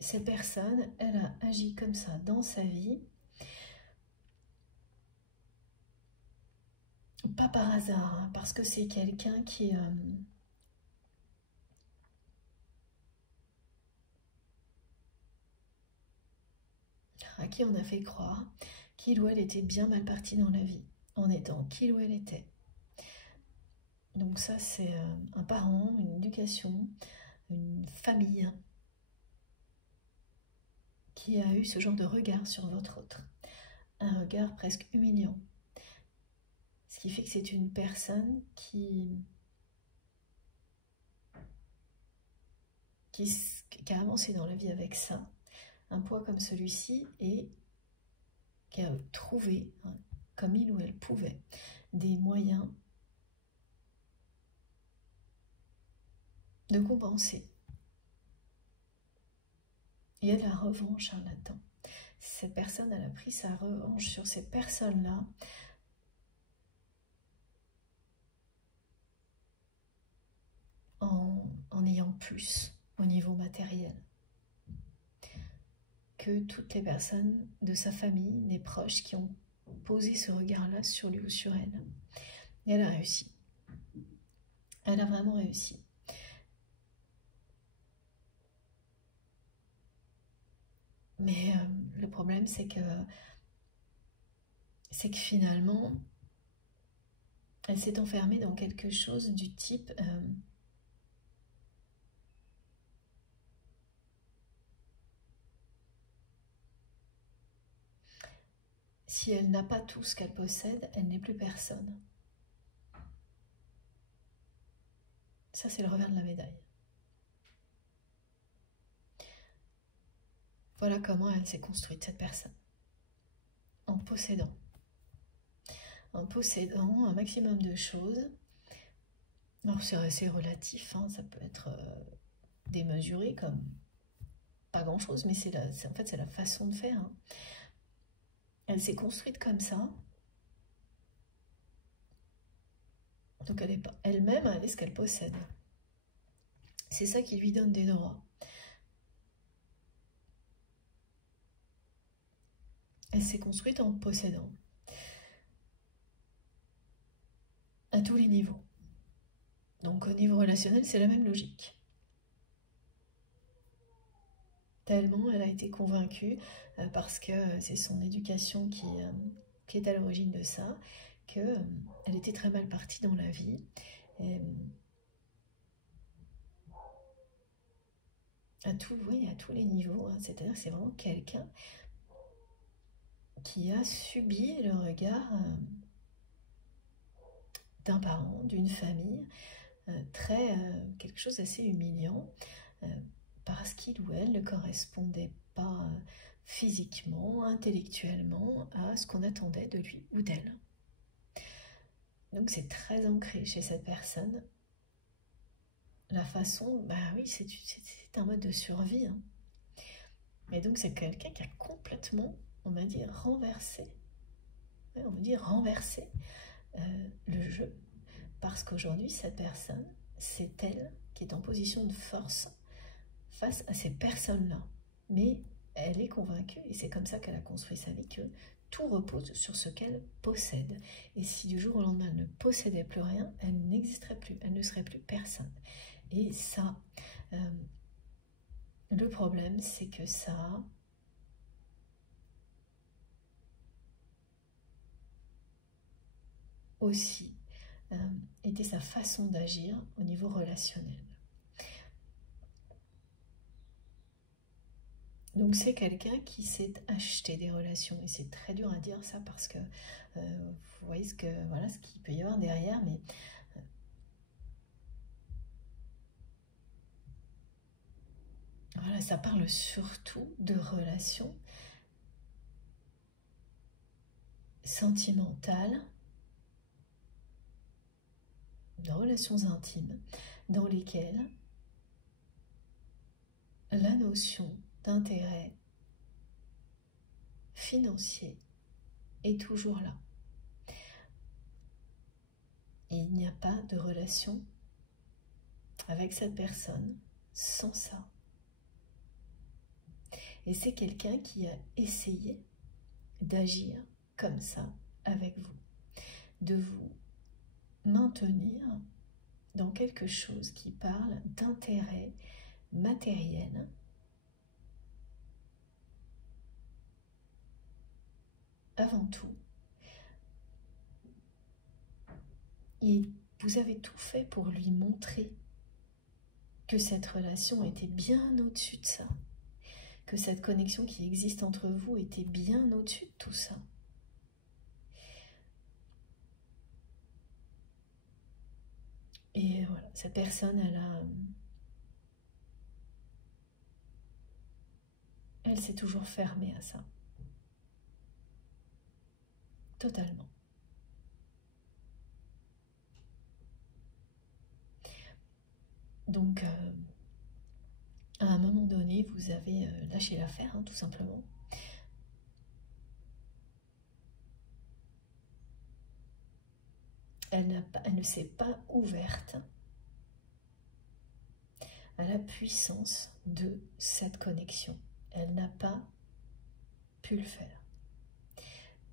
Cette personne, elle a agi comme ça dans sa vie, pas par hasard, hein, parce que c'est quelqu'un à qui on a fait croire qu'il ou elle était bien mal parti dans la vie, en étant qu'il ou elle était. Donc ça, c'est un parent, une éducation, une famille qui a eu ce genre de regard sur votre autre. Un regard presque humiliant. Ce qui fait que c'est une personne qui a avancé dans la vie avec ça, un poids comme celui-ci, et qui a trouvé, comme il ou elle pouvait, des moyens de compenser. Il y a de la revanche là-dedans. Cette personne, elle a pris sa revanche sur ces personnes-là, en ayant plus au niveau matériel que toutes les personnes de sa famille, des proches qui ont posé ce regard-là sur lui ou sur elle. Et elle a réussi. Elle a vraiment réussi. Mais le problème, c'est que finalement, elle s'est enfermée dans quelque chose du type si elle n'a pas tout ce qu'elle possède, elle n'est plus personne. Ça, c'est le revers de la médaille. Voilà comment elle s'est construite, cette personne. En possédant un maximum de choses, Alors c'est assez relatif, hein, ça peut être démesuré comme pas grand-chose, mais en fait c'est la façon de faire. Hein. Elle s'est construite comme ça, donc elle est pas elle-même avec ce qu'elle possède. C'est ça qui lui donne des droits. Elle s'est construite en possédant. À tous les niveaux. Donc au niveau relationnel, c'est la même logique. Tellement elle a été convaincue, parce que c'est son éducation qui est à l'origine de ça, qu'elle était très mal partie dans la vie. Et, à tous les niveaux, hein. C'est-à-dire que c'est vraiment quelqu'un qui a subi le regard d'un parent, d'une famille, quelque chose d'assez humiliant, parce qu'il ou elle ne correspondait pas physiquement, intellectuellement à ce qu'on attendait de lui ou d'elle. Donc c'est très ancré chez cette personne. La façon, bah oui, c'est un mode de survie. Hein. Et donc c'est quelqu'un qui a complètement, on va dire, renversé le jeu. Parce qu'aujourd'hui, cette personne, c'est elle qui est en position de force face à ces personnes-là. Mais elle est convaincue, et c'est comme ça qu'elle a construit sa vie, que tout repose sur ce qu'elle possède. Et si du jour au lendemain elle ne possédait plus rien, elle n'existerait plus, elle ne serait plus personne. Et ça, le problème, c'est que ça a aussi été sa façon d'agir au niveau relationnel. Donc c'est quelqu'un qui s'est acheté des relations, et c'est très dur à dire ça parce que vous voyez ce qu'il peut y avoir derrière, mais voilà, ça parle surtout de relations sentimentales, de relations intimes, dans lesquelles la notion d'intérêt financier est toujours là. Et il n'y a pas de relation avec cette personne sans ça. Et c'est quelqu'un qui a essayé d'agir comme ça avec vous, de vous maintenir dans quelque chose qui parle d'intérêt matériel, avant tout. Et vous avez tout fait pour lui montrer que cette relation était bien au-dessus de ça, que cette connexion qui existe entre vous était bien au-dessus de tout ça. Et voilà, cette personne, elle s'est toujours fermée à ça. Totalement. Donc, à un moment donné, vous avez lâché l'affaire, hein, tout simplement. Elle ne s'est pas ouverte à la puissance de cette connexion. Elle n'a pas pu le faire.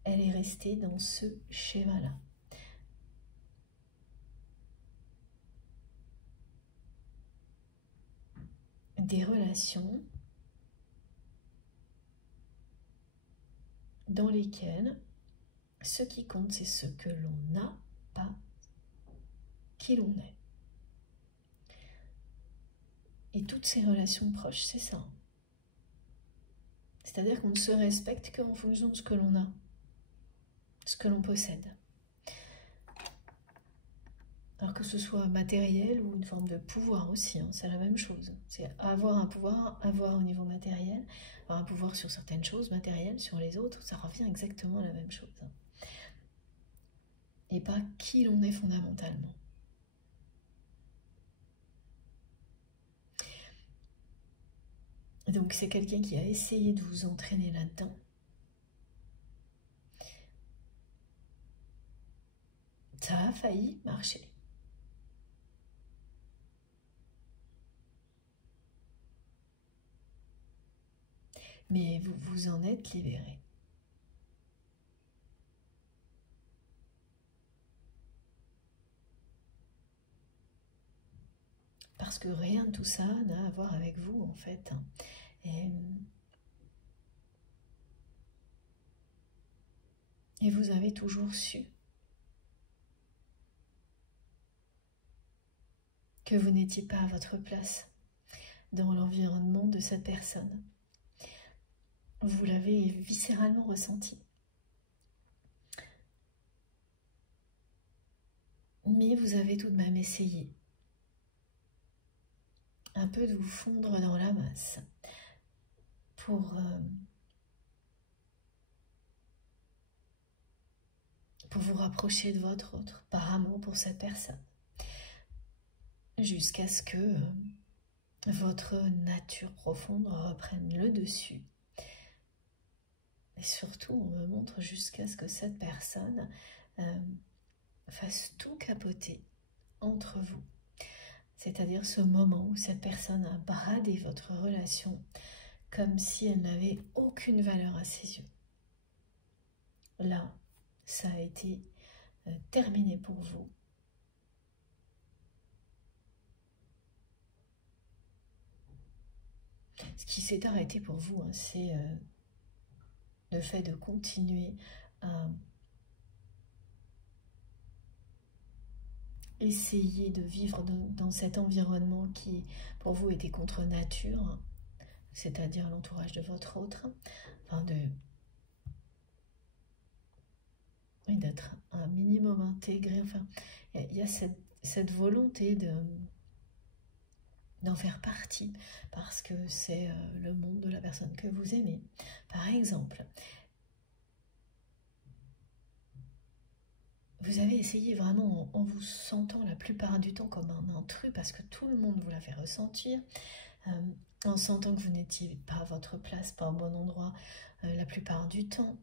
Elle est restée dans ce schéma-là. Des relations dans lesquelles ce qui compte, c'est ce que l'on n'a pas, qui l'on est. Et toutes ces relations proches, c'est ça. C'est-à-dire qu'on ne se respecte qu'en fonction de ce que l'on a, ce que l'on possède. Alors que ce soit matériel ou une forme de pouvoir aussi, hein, c'est la même chose. C'est avoir un pouvoir, avoir au niveau matériel, avoir un pouvoir sur certaines choses matérielles, sur les autres, ça revient exactement à la même chose. Et pas qui l'on est fondamentalement. Donc c'est quelqu'un qui a essayé de vous entraîner là-dedans. Ça a failli marcher. Mais vous vous en êtes libéré. Parce que rien de tout ça n'a à voir avec vous, en fait. Et vous avez toujours su que vous n'étiez pas à votre place dans l'environnement de cette personne. Vous l'avez viscéralement ressenti. Mais vous avez tout de même essayé un peu de vous fondre dans la masse pour vous rapprocher de votre autre, par amour pour cette personne, jusqu'à ce que votre nature profonde reprenne le dessus. Et surtout, on me montre jusqu'à ce que cette personne fasse tout capoter entre vous. C'est-à-dire ce moment où cette personne a bradé votre relation comme si elle n'avait aucune valeur à ses yeux. Là, ça a été terminé pour vous. Ce qui s'est arrêté pour vous, hein, c'est le fait de continuer à essayer de vivre dans cet environnement qui, pour vous, était contre nature, c'est-à-dire l'entourage de votre autre, enfin d'être un minimum intégré. Enfin, il y a cette volonté d'en faire partie, parce que c'est le monde de la personne que vous aimez. Par exemple, vous avez essayé vraiment en vous sentant la plupart du temps comme un intrus, parce que tout le monde vous l'a fait ressentir, en sentant que vous n'étiez pas à votre place, pas au bon endroit la plupart du temps.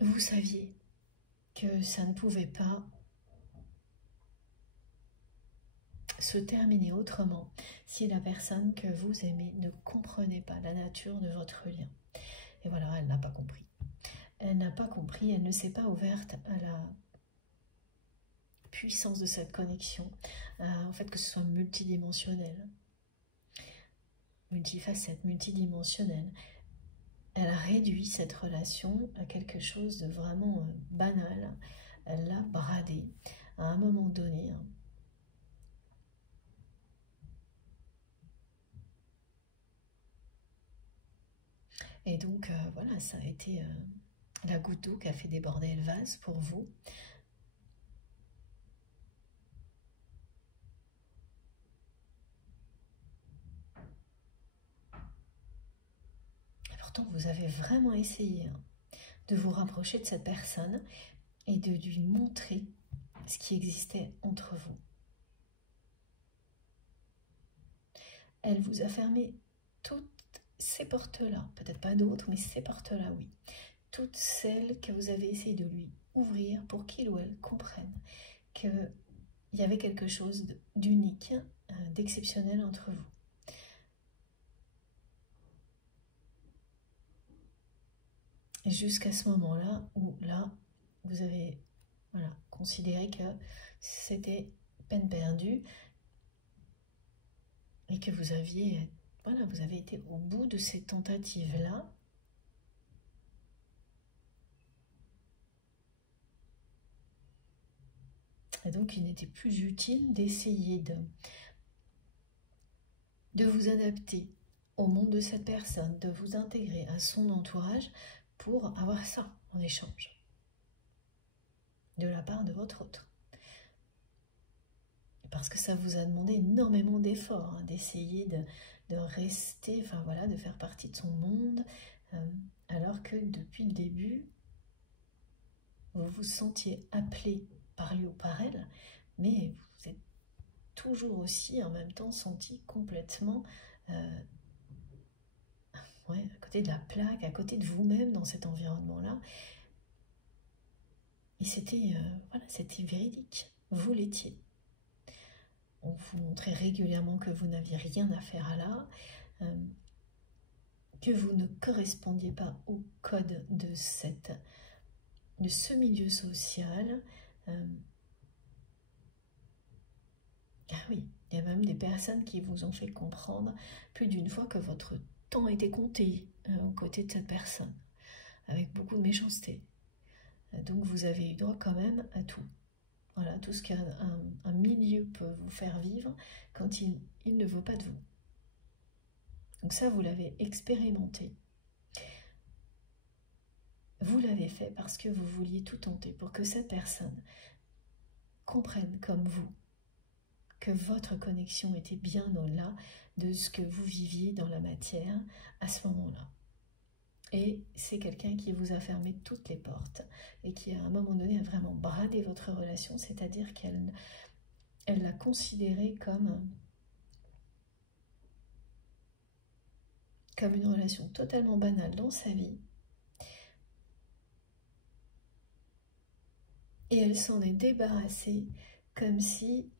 Vous saviez que ça ne pouvait pas se terminer autrement si la personne que vous aimez ne comprenait pas la nature de votre lien. Et voilà, elle n'a pas compris. Elle n'a pas compris, elle ne s'est pas ouverte à la puissance de cette connexion, en fait que ce soit multidimensionnel, multifacette, multidimensionnel. Elle a réduit cette relation à quelque chose de vraiment banal. Elle l'a bradé à un moment donné. Et donc, voilà, ça a été la goutte d'eau qui a fait déborder le vase pour vous. Et pourtant, vous avez vraiment essayé de vous rapprocher de cette personne et de lui montrer ce qui existait entre vous. Elle vous a fermé toutes ces portes-là, peut-être pas d'autres, mais ces portes-là, oui. Toutes celles que vous avez essayé de lui ouvrir pour qu'il ou elle comprenne qu'il y avait quelque chose d'unique, d'exceptionnel entre vous. Et jusqu'à ce moment-là, où là, vous avez considéré que c'était peine perdue et que vous aviez, vous avez été au bout de ces tentatives-là. Et donc, il n'était plus utile d'essayer de vous adapter au monde de cette personne, de vous intégrer à son entourage pour avoir ça en échange de la part de votre autre. Parce que ça vous a demandé énormément d'efforts, d'essayer de rester, de faire partie de son monde, alors que depuis le début, vous vous sentiez appelé par lui ou par elle, mais vous êtes toujours aussi en même temps senti complètement ouais, à côté de la plaque, à côté de vous-même dans cet environnement-là. Et c'était voilà, c'était véridique, vous l'étiez. On vous montrait régulièrement que vous n'aviez rien à faire à là, que vous ne correspondiez pas au code de ce milieu social. Ah oui, il y a même des personnes qui vous ont fait comprendre plus d'une fois que votre temps était compté aux côtés de cette personne, avec beaucoup de méchanceté. Donc vous avez eu droit quand même à tout. Voilà, tout ce qu'un milieu peut vous faire vivre quand il ne veut pas de vous. Donc ça, vous l'avez expérimenté. Vous l'avez fait parce que vous vouliez tout tenter pour que cette personne comprenne comme vous que votre connexion était bien au-delà de ce que vous viviez dans la matière à ce moment-là. Et c'est quelqu'un qui vous a fermé toutes les portes et qui à un moment donné a vraiment bradé votre relation, c'est-à-dire qu'elle l'a considérée comme une relation totalement banale dans sa vie. Et elle s'en est débarrassée comme si,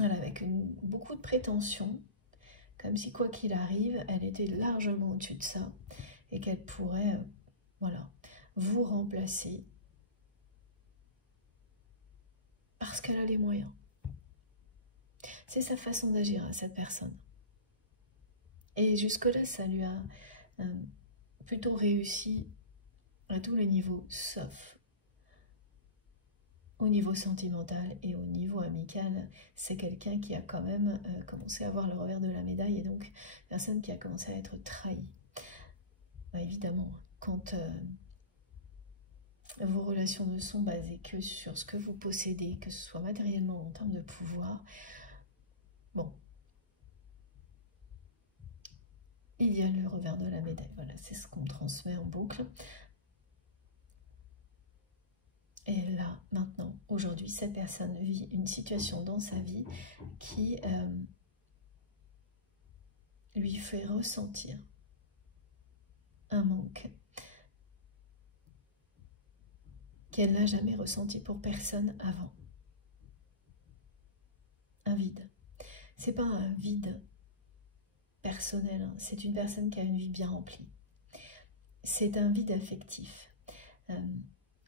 avec beaucoup de prétention, comme si quoi qu'il arrive, elle était largement au-dessus de ça et qu'elle pourrait, voilà, vous remplacer parce qu'elle a les moyens. C'est sa façon d'agir à cette personne. Et jusque-là, ça lui a plutôt réussi à tous les niveaux, sauf au niveau sentimental et au niveau amical. C'est quelqu'un qui a quand même commencé à voir le revers de la médaille et donc personne qui a commencé à être trahi. Bah, évidemment, quand vos relations ne sont basées que sur ce que vous possédez, que ce soit matériellement ou en termes de pouvoir, bon, il y a le revers de la médaille. Voilà, c'est ce qu'on transmet en boucle. Et là, maintenant, aujourd'hui, cette personne vit une situation dans sa vie qui lui fait ressentir un manque qu'elle n'a jamais ressenti pour personne avant. Un vide. C'est pas un vide personnel, hein. C'est une personne qui a une vie bien remplie. C'est un vide affectif.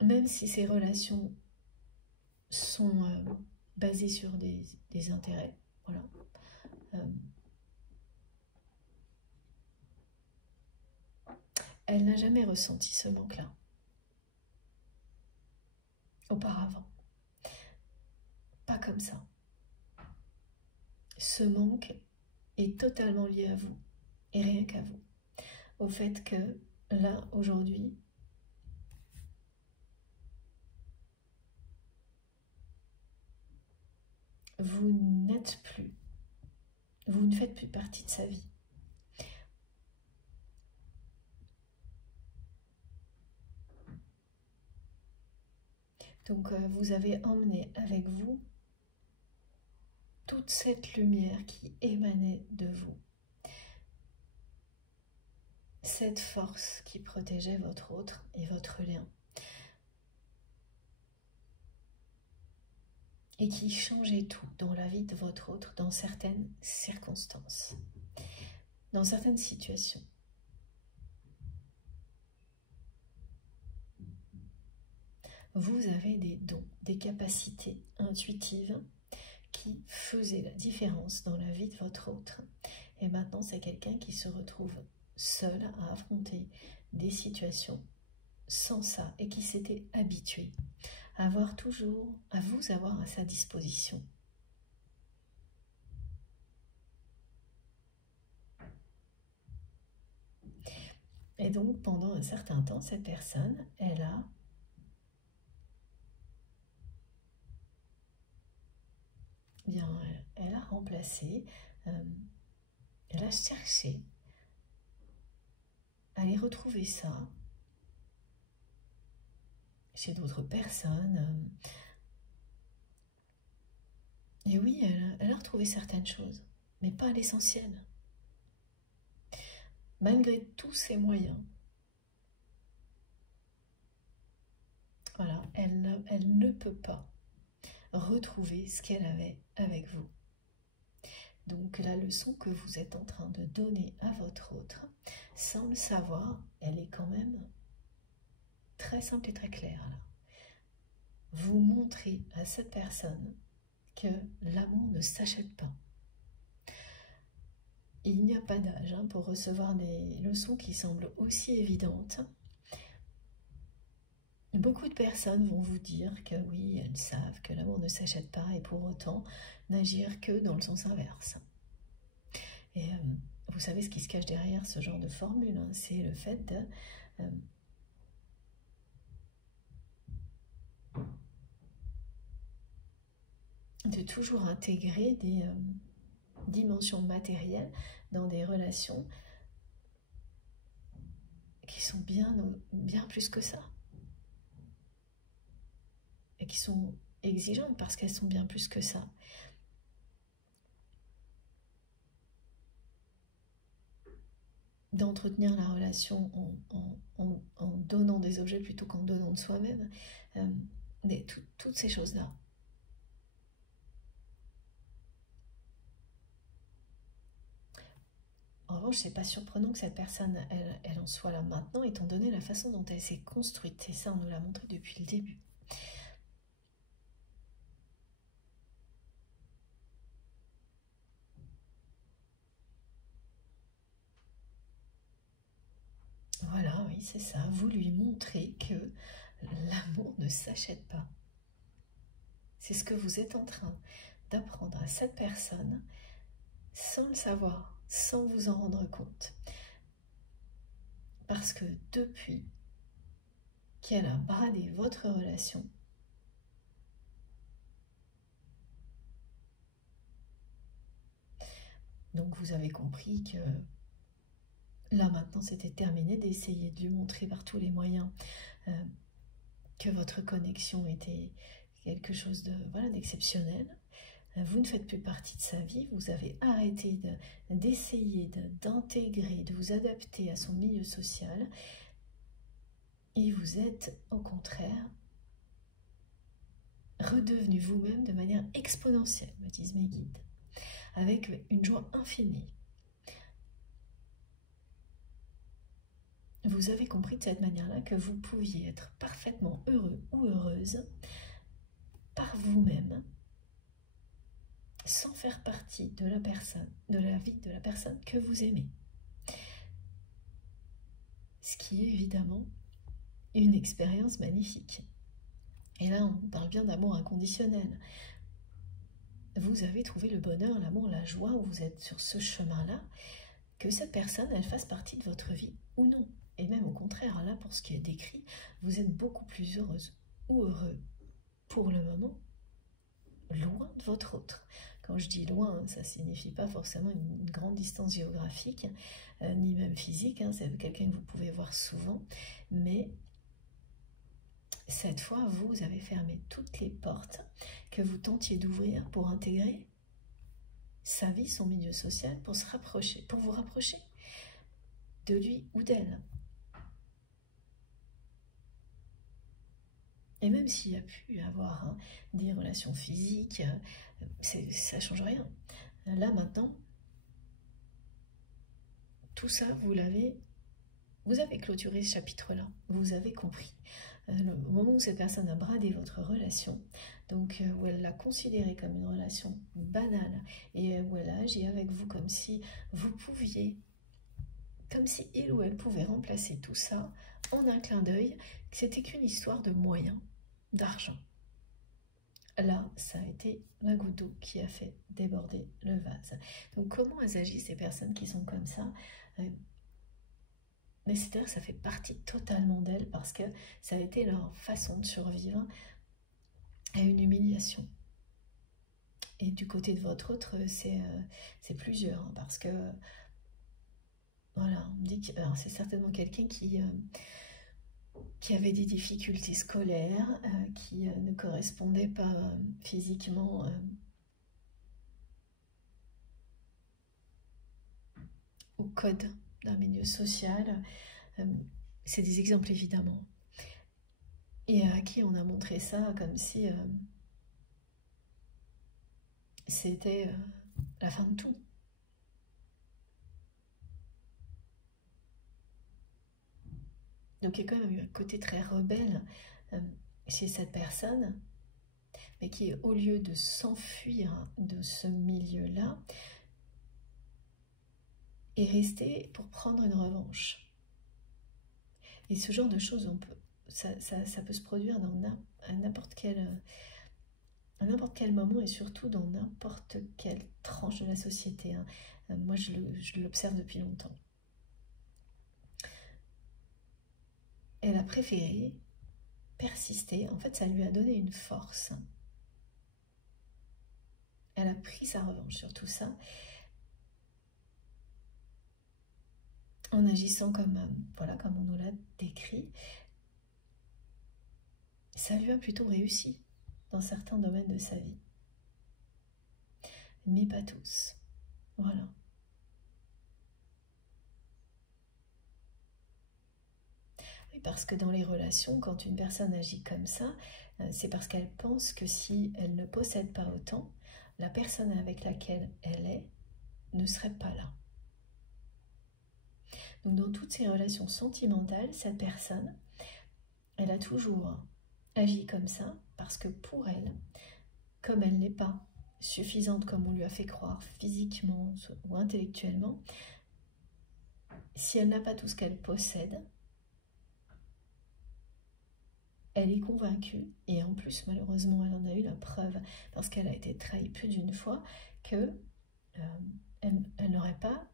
Même si ces relations sont basées sur des intérêts, voilà. Elle n'a jamais ressenti ce manque-là auparavant. Pas comme ça. Ce manque est totalement lié à vous, et rien qu'à vous. Au fait que, là, aujourd'hui, vous n'êtes plus, vous ne faites plus partie de sa vie. Donc, vous avez emmené avec vous toute cette lumière qui émanait de vous. Cette force qui protégeait votre autre et votre lien. Et qui changeait tout dans la vie de votre autre dans certaines circonstances, dans certaines situations. Vous avez des dons, des capacités intuitives qui faisaient la différence dans la vie de votre autre. Et maintenant, c'est quelqu'un qui se retrouve seul à affronter des situations sans ça et qui s'était habitué à avoir toujours, à vous avoir à sa disposition. Et donc, pendant un certain temps, cette personne, elle a remplacé, elle a cherché à aller retrouver ça chez d'autres personnes, Et oui, elle a retrouvé certaines choses, mais pas l'essentiel. Malgré tous ses moyens, voilà, elle ne peut pas retrouver ce qu'elle avait avec vous. Donc la leçon que vous êtes en train de donner à votre autre, sans le savoir, elle est quand même très simple et très claire. Là. Vous montrez à cette personne que l'amour ne s'achète pas. Il n'y a pas d'âge pour recevoir des leçons qui semblent aussi évidentes. Beaucoup de personnes vont vous dire que oui, elles savent que l'amour ne s'achète pas et pour autant n'agir que dans le sens inverse. Et vous savez ce qui se cache derrière ce genre de formule, c'est le fait de toujours intégrer des dimensions matérielles dans des relations qui sont bien plus que ça. Et qui sont exigeantes parce qu'elles sont bien plus que ça. D'entretenir la relation en donnant des objets plutôt qu'en donnant de soi-même, toutes ces choses-là. En revanche, c'est pas surprenant que cette personne, elle en soit là maintenant, étant donné la façon dont elle s'est construite. Et ça, on nous l'a montré depuis le début. Voilà, oui, c'est ça. Vous lui montrez que l'amour ne s'achète pas. C'est ce que vous êtes en train d'apprendre à cette personne sans le savoir, sans vous en rendre compte. Parce que depuis qu'elle a bradé votre relation, donc vous avez compris que là maintenant c'était terminé d'essayer de lui montrer par tous les moyens que votre connexion était quelque chose d'exceptionnel. Vous ne faites plus partie de sa vie, vous avez arrêté d'essayer d'intégrer, de vous adapter à son milieu social et vous êtes au contraire redevenu vous-même de manière exponentielle, me disent mes guides, avec une joie infinie. Vous avez compris de cette manière-là que vous pouviez être parfaitement heureux ou heureuse par vous-même, sans faire partie de la personne, de la vie de la personne que vous aimez. Ce qui est évidemment une expérience magnifique. Et là, on parle bien d'amour inconditionnel. Vous avez trouvé le bonheur, l'amour, la joie, où vous êtes sur ce chemin-là, que cette personne, elle fasse partie de votre vie ou non. Et même au contraire, là, pour ce qui est décrit, vous êtes beaucoup plus heureuse ou heureux pour le moment, loin de votre autre. Quand je dis loin, ça ne signifie pas forcément une grande distance géographique, ni même physique, c'est quelqu'un que vous pouvez voir souvent, mais cette fois, vous avez fermé toutes les portes que vous tentiez d'ouvrir pour intégrer sa vie, son milieu social, pour vous rapprocher de lui ou d'elle. Et même s'il y a pu avoir des relations physiques, ça ne change rien. Là, maintenant, tout ça, vous avez clôturé ce chapitre-là. Vous avez compris. Au moment où cette personne a bradé votre relation, donc où elle l'a considérée comme une relation banale et où elle a agi avec vous comme si vous pouviez, comme si il ou elle pouvait remplacer tout ça en un clin d'œil, que c'était qu'une histoire de moyens, d'argent. Là, ça a été la goutte d'eau qui a fait déborder le vase. Donc comment elles agissent ces personnes qui sont comme ça? Mais c'est-à-dire que ça fait partie totalement d'elles parce que ça a été leur façon de survivre à une humiliation. Et du côté de votre autre, c'est plusieurs, parce que, voilà, on me dit que c'est certainement quelqu'un qui avait des difficultés scolaires, qui ne correspondait pas physiquement au code d'un milieu social. C'est des exemples évidemment. Et à qui on a montré ça comme si c'était la fin de tout. Donc il y a quand même eu un côté très rebelle chez cette personne, mais qui, au lieu de s'enfuir de ce milieu-là, est resté pour prendre une revanche. Et ce genre de choses, ça peut se produire à n'importe quel moment et surtout dans n'importe quelle tranche de la société. Hein. Moi, je l'observe depuis longtemps. Elle a préféré persister. En fait, ça lui a donné une force. Elle a pris sa revanche sur tout ça en agissant comme on nous l'a décrit. Ça lui a plutôt réussi dans certains domaines de sa vie. Mais pas tous. Voilà. Oui, parce que dans les relations, quand une personne agit comme ça, c'est parce qu'elle pense que si elle ne possède pas autant, la personne avec laquelle elle est ne serait pas là. Donc dans toutes ces relations sentimentales, cette personne, elle a toujours agi comme ça, parce que pour elle, comme elle n'est pas suffisante comme on lui a fait croire physiquement ou intellectuellement, si elle n'a pas tout ce qu'elle possède, elle est convaincue, et en plus malheureusement elle en a eu la preuve parce qu'elle a été trahie plus d'une fois, que elle n'aurait pas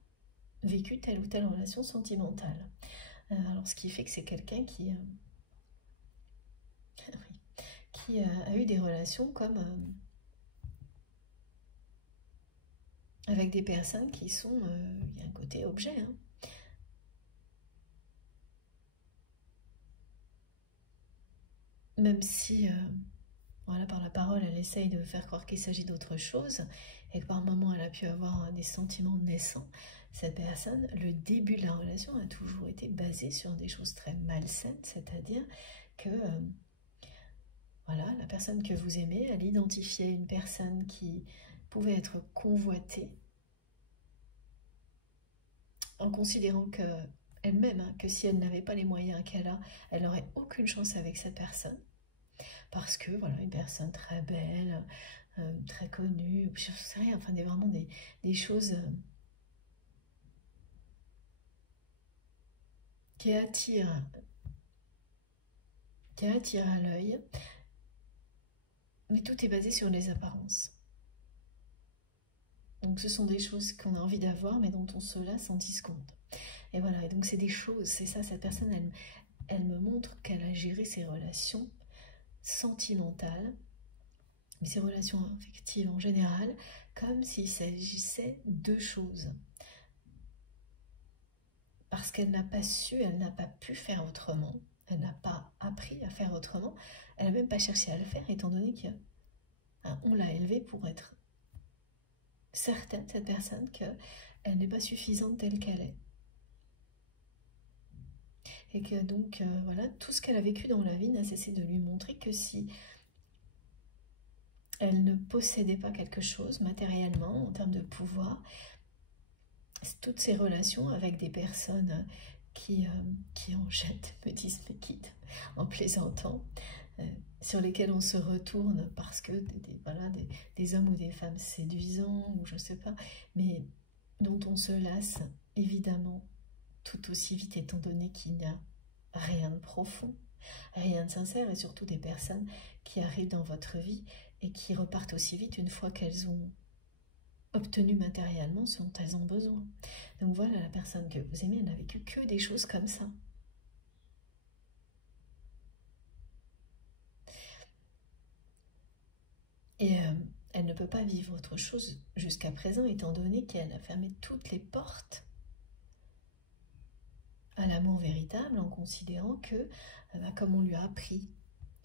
vécu telle ou telle relation sentimentale. Alors ce qui fait que c'est quelqu'un qui a eu des relations comme avec des personnes qui sont, il y a un côté objet, hein. Même si, voilà, par la parole, elle essaye de faire croire qu'il s'agit d'autre chose, et que par moments, elle a pu avoir des sentiments naissants, cette personne, le début de la relation a toujours été basé sur des choses très malsaines, c'est-à-dire que, voilà, la personne que vous aimez, elle identifiait une personne qui pouvait être convoitée, en considérant que elle-même, hein, que si elle n'avait pas les moyens qu'elle a, elle n'aurait aucune chance avec cette personne. Parce que, voilà, une personne très belle, très connue, je ne sais rien, enfin, vraiment des choses qui attirent à l'œil, mais tout est basé sur les apparences. Donc ce sont des choses qu'on a envie d'avoir, mais dont on se lasse en 10 secondes. Et voilà, et donc c'est des choses, c'est ça, cette personne, elle me montre qu'elle a géré ses relations sentimentales, mais ses relations affectives en général, comme s'il s'agissait de choses. Parce qu'elle n'a pas su, elle n'a pas pu faire autrement, elle n'a pas appris à faire autrement, elle n'a même pas cherché à le faire, étant donné qu'on l'a élevée pour être certaine, cette personne, qu'elle n'est pas suffisante telle qu'elle est. Et que donc, voilà, tout ce qu'elle a vécu dans la vie n'a cessé de lui montrer que si elle ne possédait pas quelque chose matériellement, en termes de pouvoir, toutes ces relations avec des personnes qui en jettent, me disent mes guides, en plaisantant, sur lesquels on se retourne parce que voilà, des hommes ou des femmes séduisants, ou je sais pas, mais dont on se lasse évidemment tout aussi vite, étant donné qu'il n'y a rien de profond, rien de sincère, et surtout des personnes qui arrivent dans votre vie et qui repartent aussi vite une fois qu'elles ont obtenu matériellement ce dont elles ont besoin. Donc voilà, la personne que vous aimez, elle n'a vécu que des choses comme ça. Et elle ne peut pas vivre autre chose jusqu'à présent, étant donné qu'elle a fermé toutes les portes à l'amour véritable, en considérant que, comme on lui a appris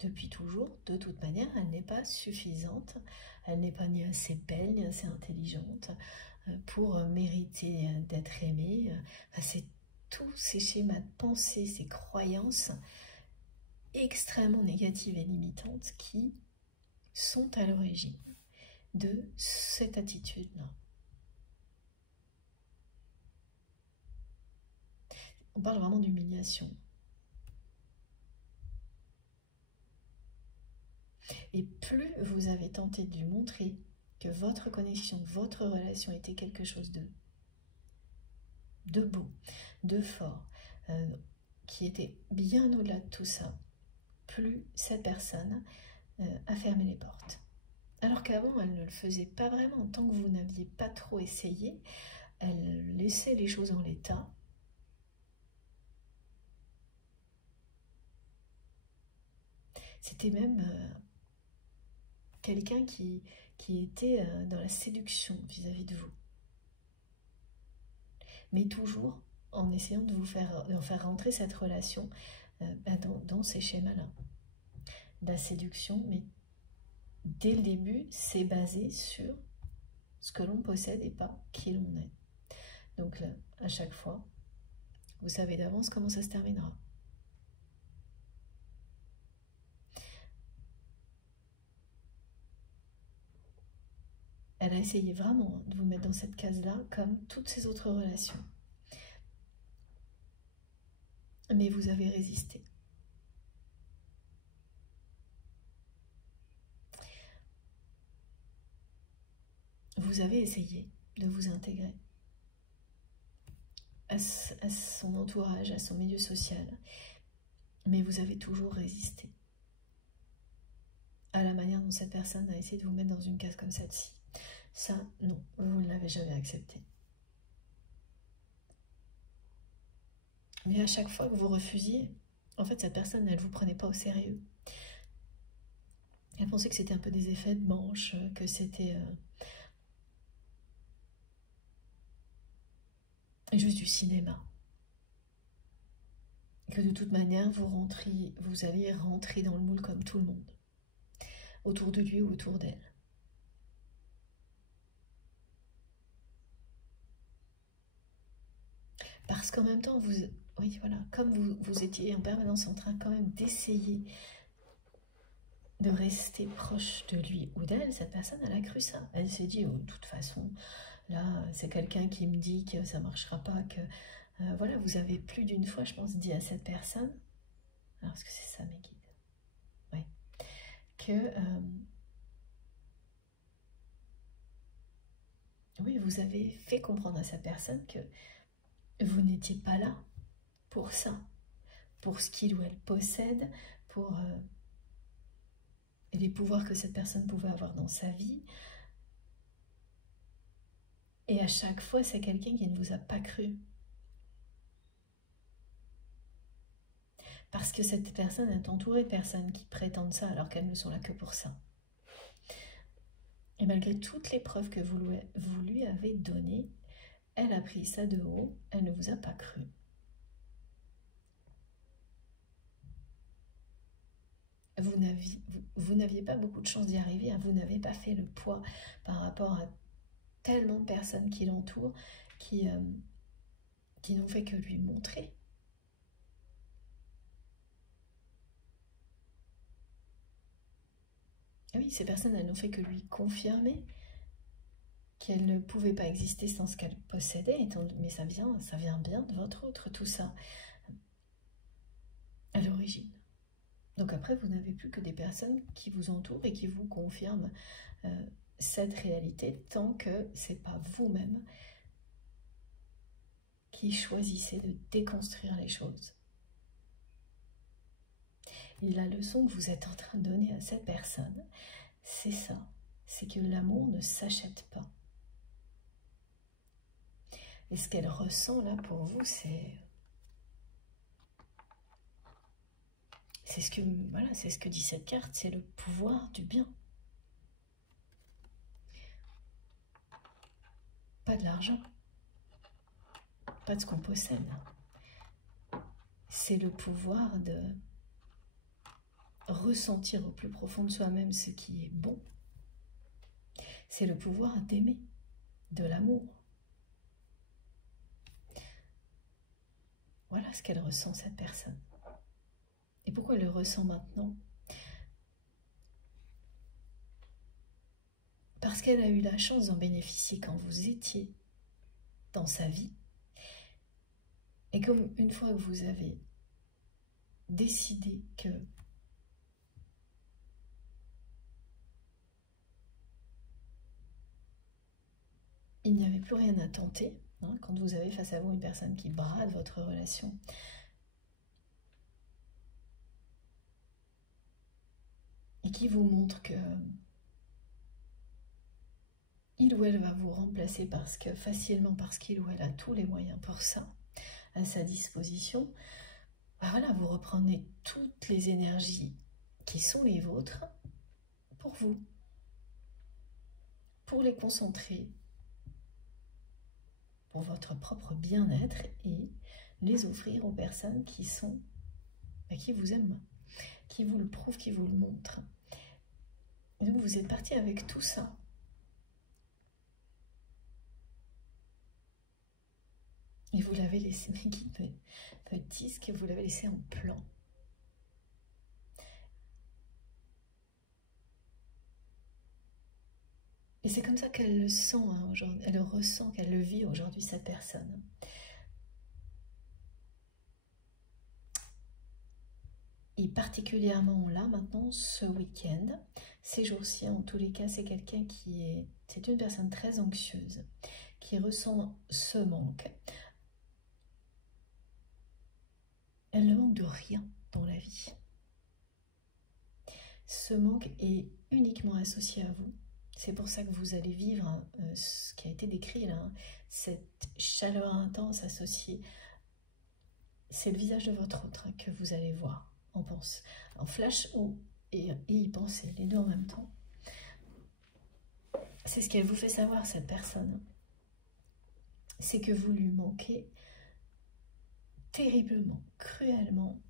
depuis toujours, de toute manière, elle n'est pas suffisante, elle n'est pas ni assez belle, ni assez intelligente, pour mériter d'être aimé. C'est tous ces schémas de pensée, ces croyances extrêmement négatives et limitantes qui sont à l'origine de cette attitude-là. On parle vraiment d'humiliation. Et plus vous avez tenté de lui montrer que votre connexion, votre relation était quelque chose de beau, de fort, qui était bien au-delà de tout ça, plus cette personne a fermé les portes. Alors qu'avant, elle ne le faisait pas vraiment. Tant que vous n'aviez pas trop essayé, elle laissait les choses en l'état. C'était même quelqu'un qui était dans la séduction vis-à-vis de vous. Mais toujours en essayant de faire rentrer cette relation dans ces schémas-là. La séduction, mais dès le début, c'est basé sur ce que l'on possède et pas qui l'on est. Donc là, à chaque fois, vous savez d'avance comment ça se terminera. Elle a essayé vraiment de vous mettre dans cette case-là, comme toutes ces autres relations. Mais vous avez résisté. Vous avez essayé de vous intégrer à son entourage, à son milieu social, mais vous avez toujours résisté à la manière dont cette personne a essayé de vous mettre dans une case comme celle-ci. Ça, non, vous ne l'avez jamais accepté. Mais à chaque fois que vous refusiez, en fait, cette personne, elle ne vous prenait pas au sérieux. Elle pensait que c'était un peu des effets de manche, que c'était juste du cinéma. Que de toute manière, vous alliez rentrer dans le moule comme tout le monde, autour de lui ou autour d'elle. Parce qu'en même temps, oui, voilà, comme vous étiez en permanence en train quand même d'essayer de rester proche de lui ou d'elle, cette personne, elle a cru ça. Elle s'est dit, oh, de toute façon, là, c'est quelqu'un qui me dit que ça ne marchera pas, que... voilà, vous avez plus d'une fois, je pense, dit à cette personne, alors est-ce que c'est ça mes guides? Oui. Que... oui, vous avez fait comprendre à cette personne que vous n'étiez pas là pour ça, pour ce qu'il ou elle possède, pour les pouvoirs que cette personne pouvait avoir dans sa vie. Et à chaque fois, c'est quelqu'un qui ne vous a pas cru. Parce que cette personne est entourée de personnes qui prétendent ça alors qu'elles ne sont là que pour ça. Et malgré toutes les preuves que vous lui avez données, elle a pris ça de haut, elle ne vous a pas cru. Vous n'aviez pas beaucoup de chance d'y arriver, hein. Vous n'avez pas fait le poids par rapport à tellement de personnes qui l'entourent, qui n'ont fait que lui montrer. Ah oui, ces personnes, elles n'ont fait que lui confirmer qu'elle ne pouvait pas exister sans ce qu'elle possédait, mais ça vient bien de votre autre, tout ça, à l'origine. Donc après, vous n'avez plus que des personnes qui vous entourent et qui vous confirment cette réalité tant que ce n'est pas vous-même qui choisissez de déconstruire les choses. Et la leçon que vous êtes en train de donner à cette personne, c'est ça, c'est que l'amour ne s'achète pas. Et ce qu'elle ressent là pour vous, c'est ce que dit cette carte, c'est le pouvoir du bien. Pas de l'argent, pas de ce qu'on possède. C'est le pouvoir de ressentir au plus profond de soi-même ce qui est bon. C'est le pouvoir d'aimer, de l'amour, Voilà ce qu'elle ressent, cette personne. Et pourquoi elle le ressent maintenant? Parce qu'elle a eu la chance d'en bénéficier quand vous étiez dans sa vie. Et comme une fois que vous avez décidé que il n'y avait plus rien à tenter, hein, quand vous avez face à vous une personne qui brade votre relation, et qui vous montre que il ou elle va vous remplacer facilement parce qu'il ou elle a tous les moyens pour ça à sa disposition, ben voilà, vous reprenez toutes les énergies qui sont les vôtres pour vous, pour les concentrer pour votre propre bien-être et les offrir aux personnes qui vous aiment, qui vous le prouvent, qui vous le montrent. Et donc vous êtes parti avec tout ça. Et vous l'avez laissé, mes guides me disent que vous l'avez laissé en plan. Et c'est comme ça qu'elle le sent aujourd'hui, elle le ressent, qu'elle le vit aujourd'hui, cette personne. Et particulièrement là, maintenant, ce week-end, ces jours-ci, en tous les cas, c'est quelqu'un c'est une personne très anxieuse, qui ressent ce manque. Elle ne manque de rien dans la vie. Ce manque est uniquement associé à vous. C'est pour ça que vous allez vivre ce qui a été décrit là, cette chaleur intense associée. C'est le visage de votre autre que vous allez voir en flash et y penser, les deux en même temps. C'est ce qu'elle vous fait savoir, cette personne. C'est que vous lui manquez terriblement, cruellement.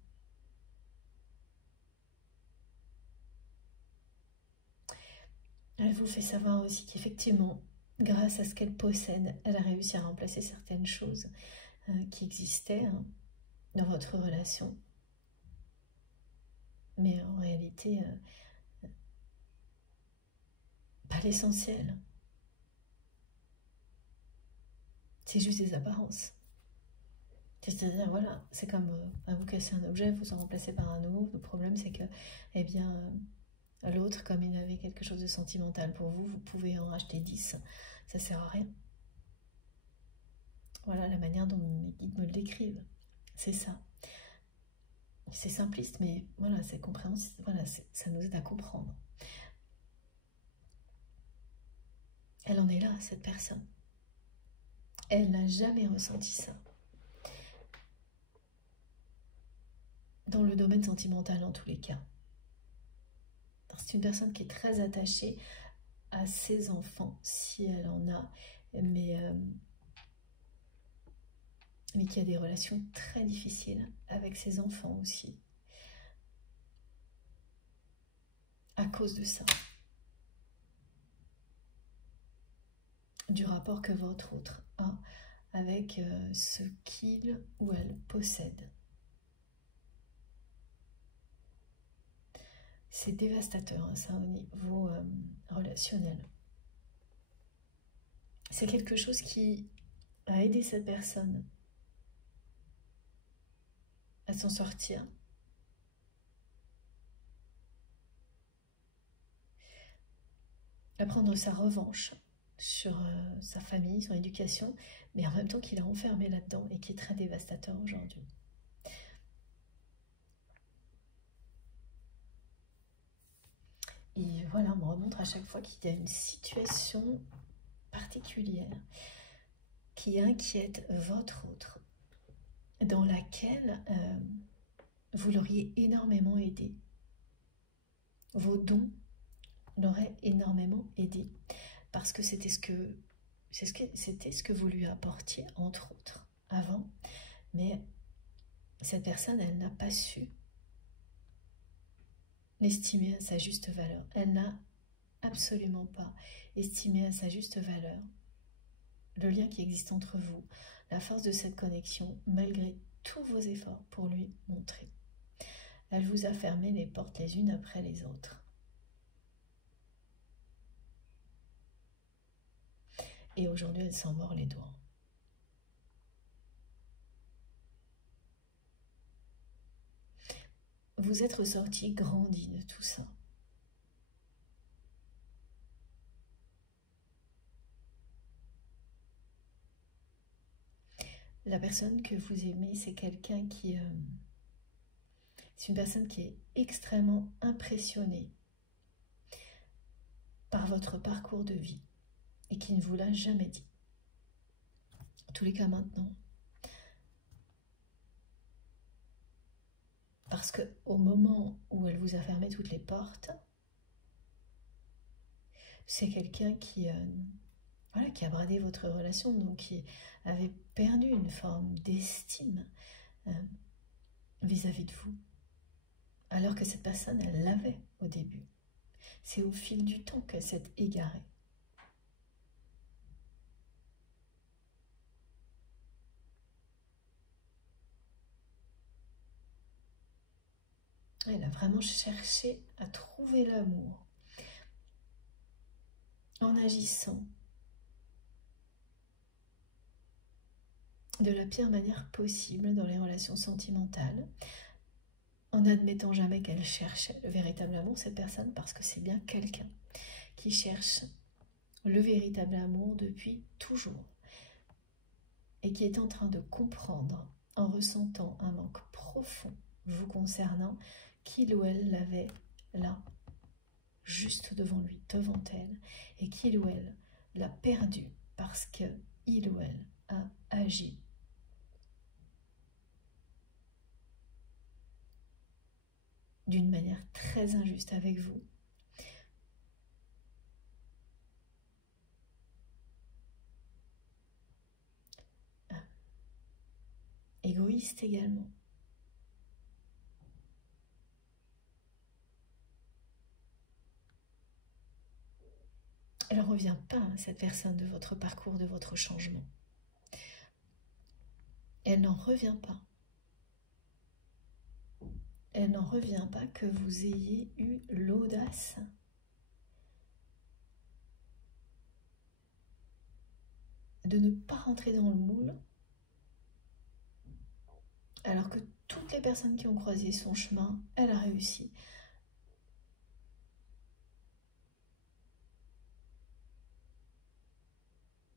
Elle vous fait savoir aussi qu'effectivement, grâce à ce qu'elle possède, elle a réussi à remplacer certaines choses qui existaient dans votre relation. Mais en réalité, pas l'essentiel. C'est juste des apparences. C'est-à-dire, voilà, c'est comme vous cassez un objet, vous en remplacez par un nouveau. Le problème, c'est que, eh bien, l'autre, comme il avait quelque chose de sentimental pour vous, vous pouvez en racheter 10. Ça sert à rien. Voilà la manière dont mes guides me le décrivent. C'est ça. C'est simpliste, mais voilà, c'est compréhensible. Voilà, ça nous aide à comprendre. Elle en est là, cette personne. Elle n'a jamais ressenti ça. Dans le domaine sentimental, en tous les cas. C'est une personne qui est très attachée à ses enfants, si elle en a, mais qui a des relations très difficiles avec ses enfants aussi. À cause de ça. Du rapport que votre autre a avec ce qu'il ou elle possède. C'est dévastateur, hein, ça, au niveau relationnel. C'est quelque chose qui a aidé cette personne à s'en sortir. À prendre sa revanche sur sa famille, son éducation, mais en même temps qu'il a enfermé là-dedans et qui est très dévastateur aujourd'hui. Et voilà, on me remontre à chaque fois qu'il y a une situation particulière qui inquiète votre autre, dans laquelle vous l'auriez énormément aidé. Vos dons l'auraient énormément aidé, parce que c'était ce que vous lui apportiez, entre autres, avant. Mais cette personne, elle n'a pas su l'estimer à sa juste valeur. Elle n'a absolument pas estimé à sa juste valeur le lien qui existe entre vous, la force de cette connexion, malgré tous vos efforts pour lui montrer. Elle vous a fermé les portes les unes après les autres. Et aujourd'hui, elle s'en mord les doigts. Vous êtes ressorti grandi de tout ça. La personne que vous aimez, c'est quelqu'un qui... c'est une personne qui est extrêmement impressionnée par votre parcours de vie et qui ne vous l'a jamais dit. En tous les cas maintenant. Parce qu'au moment où elle vous a fermé toutes les portes, c'est quelqu'un qui a bradé votre relation, donc qui avait perdu une forme d'estime vis-à-vis de vous. Alors que cette personne, elle l'avait au début. C'est au fil du temps qu'elle s'est égarée. Elle a vraiment cherché à trouver l'amour en agissant de la pire manière possible dans les relations sentimentales, en n'admettant jamais qu'elle cherchait le véritable amour, cette personne, parce que c'est bien quelqu'un qui cherche le véritable amour depuis toujours et qui est en train de comprendre, en ressentant un manque profond vous concernant, qu'il ou elle l'avait là, juste devant lui, devant elle, et qu'il ou elle l'a perdu parce qu'il ou elle a agi d'une manière très injuste avec vous. Égoïste également. Elle ne revient pas, cette personne, de votre parcours, de votre changement. Elle n'en revient pas. Elle n'en revient pas que vous ayez eu l'audace de ne pas rentrer dans le moule, alors que toutes les personnes qui ont croisé son chemin, elle a réussi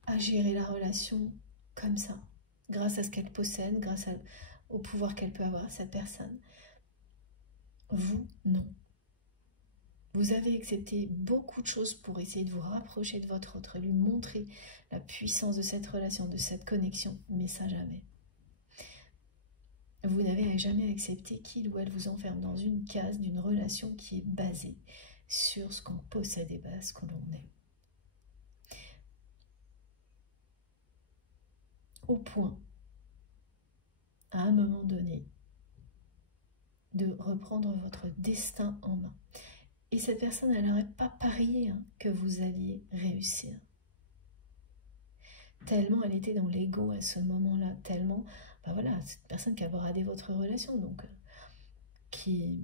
à gérer la relation comme ça, grâce à ce qu'elle possède, grâce au pouvoir qu'elle peut avoir, cette personne. Vous, non. Vous avez accepté beaucoup de choses pour essayer de vous rapprocher de votre autre, lui montrer la puissance de cette relation, de cette connexion, mais ça jamais. Vous n'avez jamais accepté qu'il ou elle vous enferme dans une case d'une relation qui est basée sur ce qu'on possède et pas ce que l'on est. Au point, à un moment donné, de reprendre votre destin en main. Et cette personne, elle n'aurait pas parié que vous alliez réussir. Tellement elle était dans l'ego à ce moment-là, tellement, ben voilà, cette personne qui a bradé votre relation, donc qui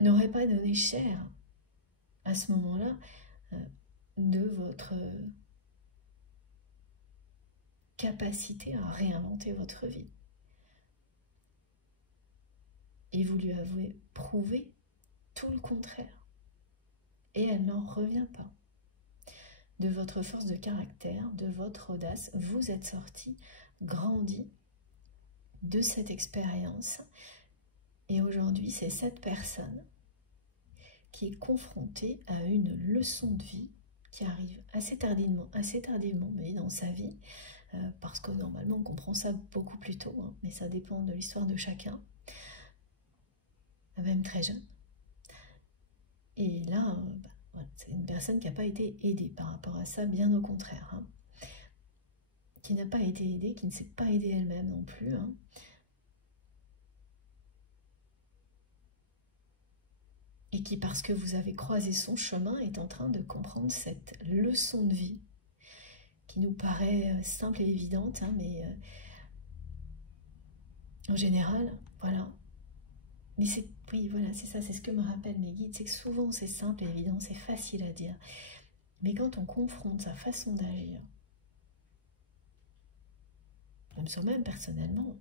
n'aurait pas donné cher à ce moment-là de votre capacité à réinventer votre vie. Et vous lui avez prouvé tout le contraire. Et elle n'en revient pas. De votre force de caractère, de votre audace, vous êtes sorti, grandi de cette expérience. Et aujourd'hui, c'est cette personne qui est confrontée à une leçon de vie qui arrive assez tardivement, mais dans sa vie, parce que normalement on comprend ça beaucoup plus tôt, hein, mais ça dépend de l'histoire de chacun, même très jeune. Et là, voilà, c'est une personne qui n'a pas été aidée par rapport à ça, bien au contraire, hein, qui n'a pas été aidée, qui ne s'est pas aidée elle-même non plus, hein. Et qui, parce que vous avez croisé son chemin, est en train de comprendre cette leçon de vie qui nous paraît simple et évidente, hein, mais qui, parce que vous avez croisé son chemin, est en train de comprendre cette leçon de vie qui nous paraît simple et évidente, hein, mais qui, parce que vous avez croisé son chemin, est en train de comprendre cette leçon de vie qui nous paraît simple et évidente, hein, mais qui, parce que vous avez croisé son chemin, est en train de comprendre cette leçon de vie qui nous paraît simple et évidente, hein, mais En général, voilà. Mais c'est, oui, voilà, c'est ça, c'est ce que me rappellent mes guides, c'est que souvent c'est simple et évident, c'est facile à dire. Mais quand on confronte sa façon d'agir, même soi-même personnellement,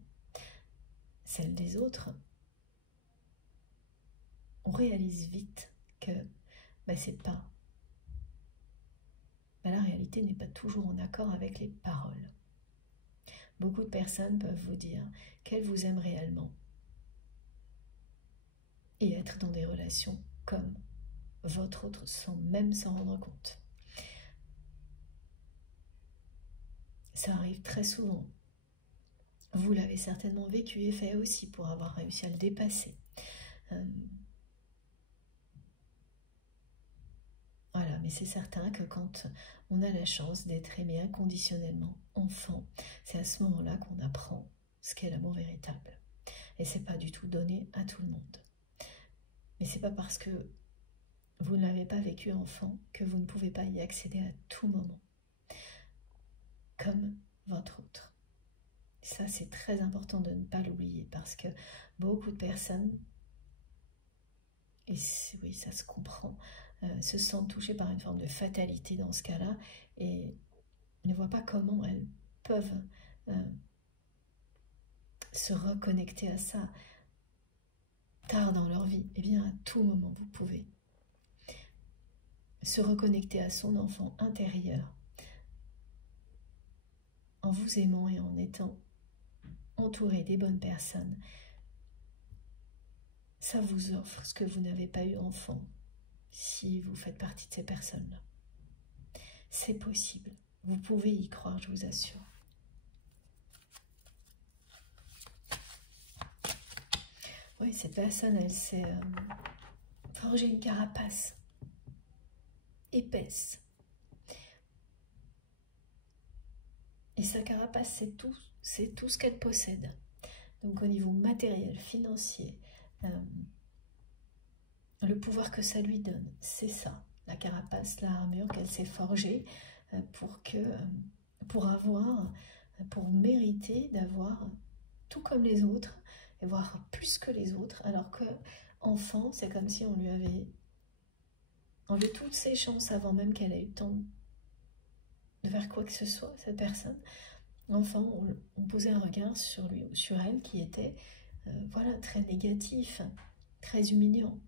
celle des autres, on réalise vite que c'est pas. La réalité n'est pas toujours en accord avec les paroles. Beaucoup de personnes peuvent vous dire qu'elles vous aiment réellement et être dans des relations comme votre autre sans même s'en rendre compte. Ça arrive très souvent. Vous l'avez certainement vécu et fait aussi pour avoir réussi à le dépasser. Voilà, mais c'est certain que quand on a la chance d'être aimé inconditionnellement, enfant, c'est à ce moment-là qu'on apprend ce qu'est l'amour véritable. Et c'est pas du tout donné à tout le monde. Mais c'est pas parce que vous ne l'avez pas vécu enfant que vous ne pouvez pas y accéder à tout moment, comme votre autre. Ça, c'est très important de ne pas l'oublier parce que beaucoup de personnes, et oui, ça se comprend, se sentent touchées par une forme de fatalité dans ce cas-là et ne voient pas comment elles peuvent se reconnecter à ça tard dans leur vie. Eh bien, à tout moment, vous pouvez se reconnecter à son enfant intérieur en vous aimant et en étant entouré des bonnes personnes. Ça vous offre ce que vous n'avez pas eu enfant si vous faites partie de ces personnes-là. C'est possible. Vous pouvez y croire, je vous assure. Oui, cette personne, elle s'est forgée une carapace épaisse. Et sa carapace, c'est tout ce qu'elle possède. Donc au niveau matériel, financier, le pouvoir que ça lui donne, c'est ça, la carapace, la armure qu'elle s'est forgée pour mériter d'avoir tout comme les autres, et voire plus que les autres, alors que enfant, c'est comme si on lui avait enlevé toutes ses chances avant même qu'elle ait eu le temps de faire quoi que ce soit, cette personne. Enfant, on posait un regard sur lui ou sur elle qui était voilà, très négatif, très humiliant.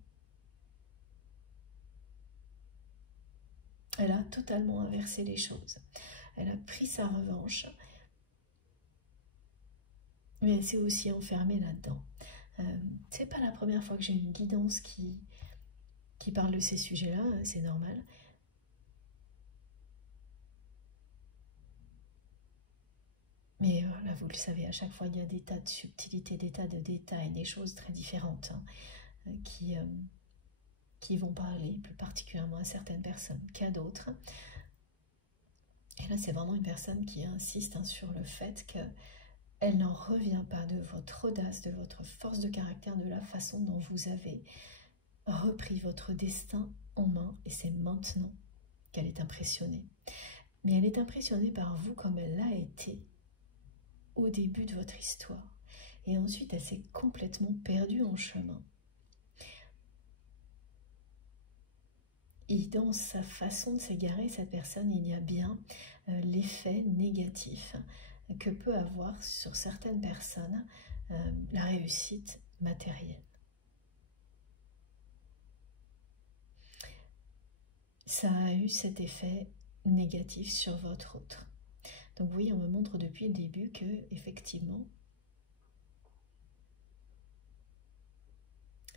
Elle a totalement inversé les choses. Elle a pris sa revanche, mais elle s'est aussi enfermée là-dedans. C'est pas la première fois que j'ai une guidance qui parle de ces sujets-là, c'est normal. Mais là, vous le savez, à chaque fois, il y a des tas de subtilités, des tas de détails, des choses très différentes qui vont parler plus particulièrement à certaines personnes qu'à d'autres. Et là, c'est vraiment une personne qui insiste sur le fait qu'elle n'en revient pas de votre audace, de votre force de caractère, de la façon dont vous avez repris votre destin en main. Et c'est maintenant qu'elle est impressionnée. Mais elle est impressionnée par vous comme elle l'a été au début de votre histoire. Et ensuite, elle s'est complètement perdue en chemin. Et dans sa façon de s'égarer, cette personne, il y a bien l'effet négatif que peut avoir sur certaines personnes la réussite matérielle. Ça a eu cet effet négatif sur votre autre. Donc oui, on me montre depuis le début que, effectivement,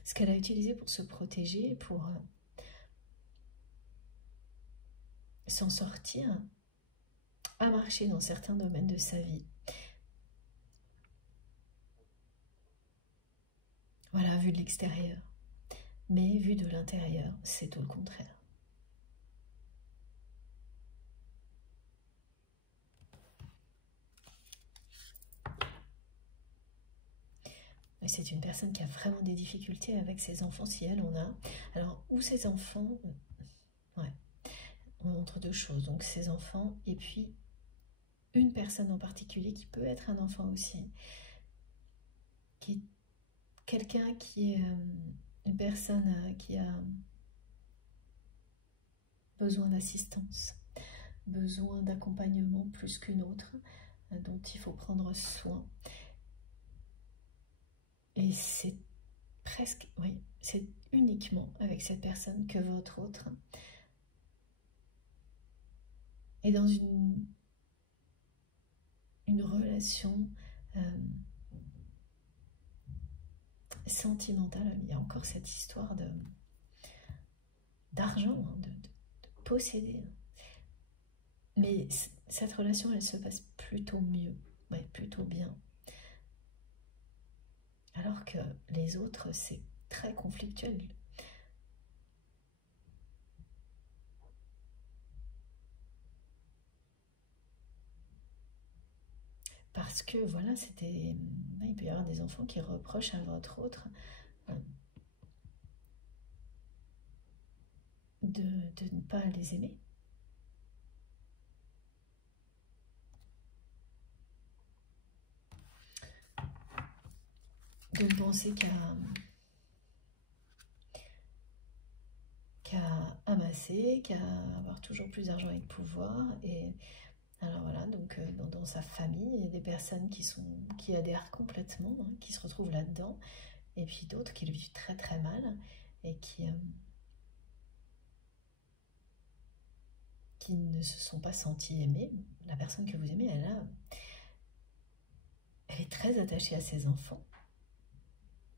ce qu'elle a utilisé pour se protéger, pour s'en sortir, a marché dans certains domaines de sa vie. Voilà, vu de l'extérieur. Mais vu de l'intérieur, c'est tout le contraire. C'est une personne qui a vraiment des difficultés avec ses enfants, si elle en a. Alors, ou ses enfants, ouais, on montre deux choses. Donc, ses enfants, et puis une personne en particulier qui peut être un enfant aussi. qui est quelqu'un qui est une personne qui a besoin d'assistance, besoin d'accompagnement plus qu'une autre, dont il faut prendre soin. Et c'est presque, oui, c'est uniquement avec cette personne que votre autre est dans une relation sentimentale. Il y a encore cette histoire d'argent, hein, de posséder. Mais cette relation, elle se passe plutôt mieux, ouais, plutôt bien. Alors que les autres, c'est très conflictuel. Parce que voilà, il peut y avoir des enfants qui reprochent à votre autre de ne pas les aimer. De ne penser qu'à amasser, qu'à avoir toujours plus d'argent et de pouvoir. Et alors voilà, donc dans sa famille, il y a des personnes qui adhèrent complètement, hein, qui se retrouvent là-dedans, et puis d'autres qui le vivent très très mal et qui ne se sont pas sentis aimés. La personne que vous aimez, elle est très attachée à ses enfants.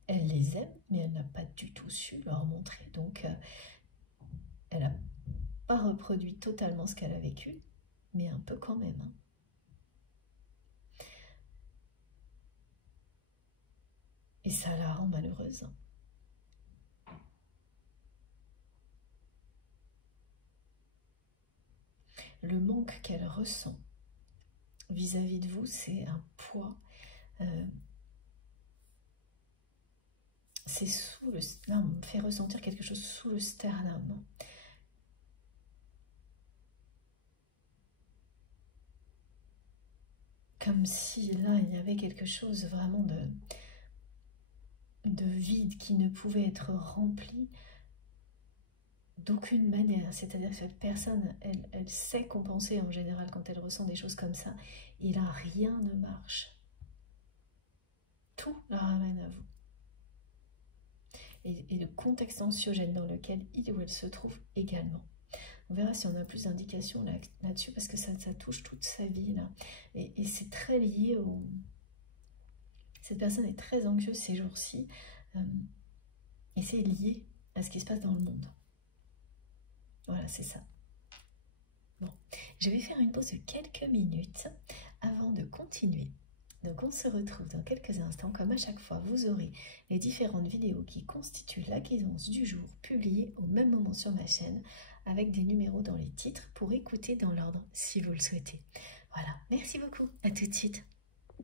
Elle les aime, mais elle n'a pas du tout su leur montrer. Donc, elle n'a pas reproduit totalement ce qu'elle a vécu, mais un peu quand même. Hein. Et ça la rend malheureuse. Le manque qu'elle ressent vis-à-vis de vous, c'est un poids. C'est sous le... Là, on me fait ressentir quelque chose sous le sternum. Comme si là, il y avait quelque chose vraiment de vide qui ne pouvait être rempli d'aucune manière. C'est-à-dire que cette personne, elle sait compenser en général quand elle ressent des choses comme ça. Et là, rien ne marche. Tout la ramène à vous. Et le contexte anxiogène dans lequel il ou elle se trouve également. On verra si on a plus d'indications là-dessus parce que ça touche toute sa vie là. Et c'est très lié au... Cette personne est très anxieuse ces jours-ci et c'est lié à ce qui se passe dans le monde. Voilà, c'est ça. Bon, je vais faire une pause de quelques minutes avant de continuer. Donc on se retrouve dans quelques instants. Comme à chaque fois, vous aurez les différentes vidéos qui constituent la guidance du jour publiées au même moment sur ma chaîne avec des numéros dans les titres pour écouter dans l'ordre si vous le souhaitez. Voilà, merci beaucoup, à tout de suite.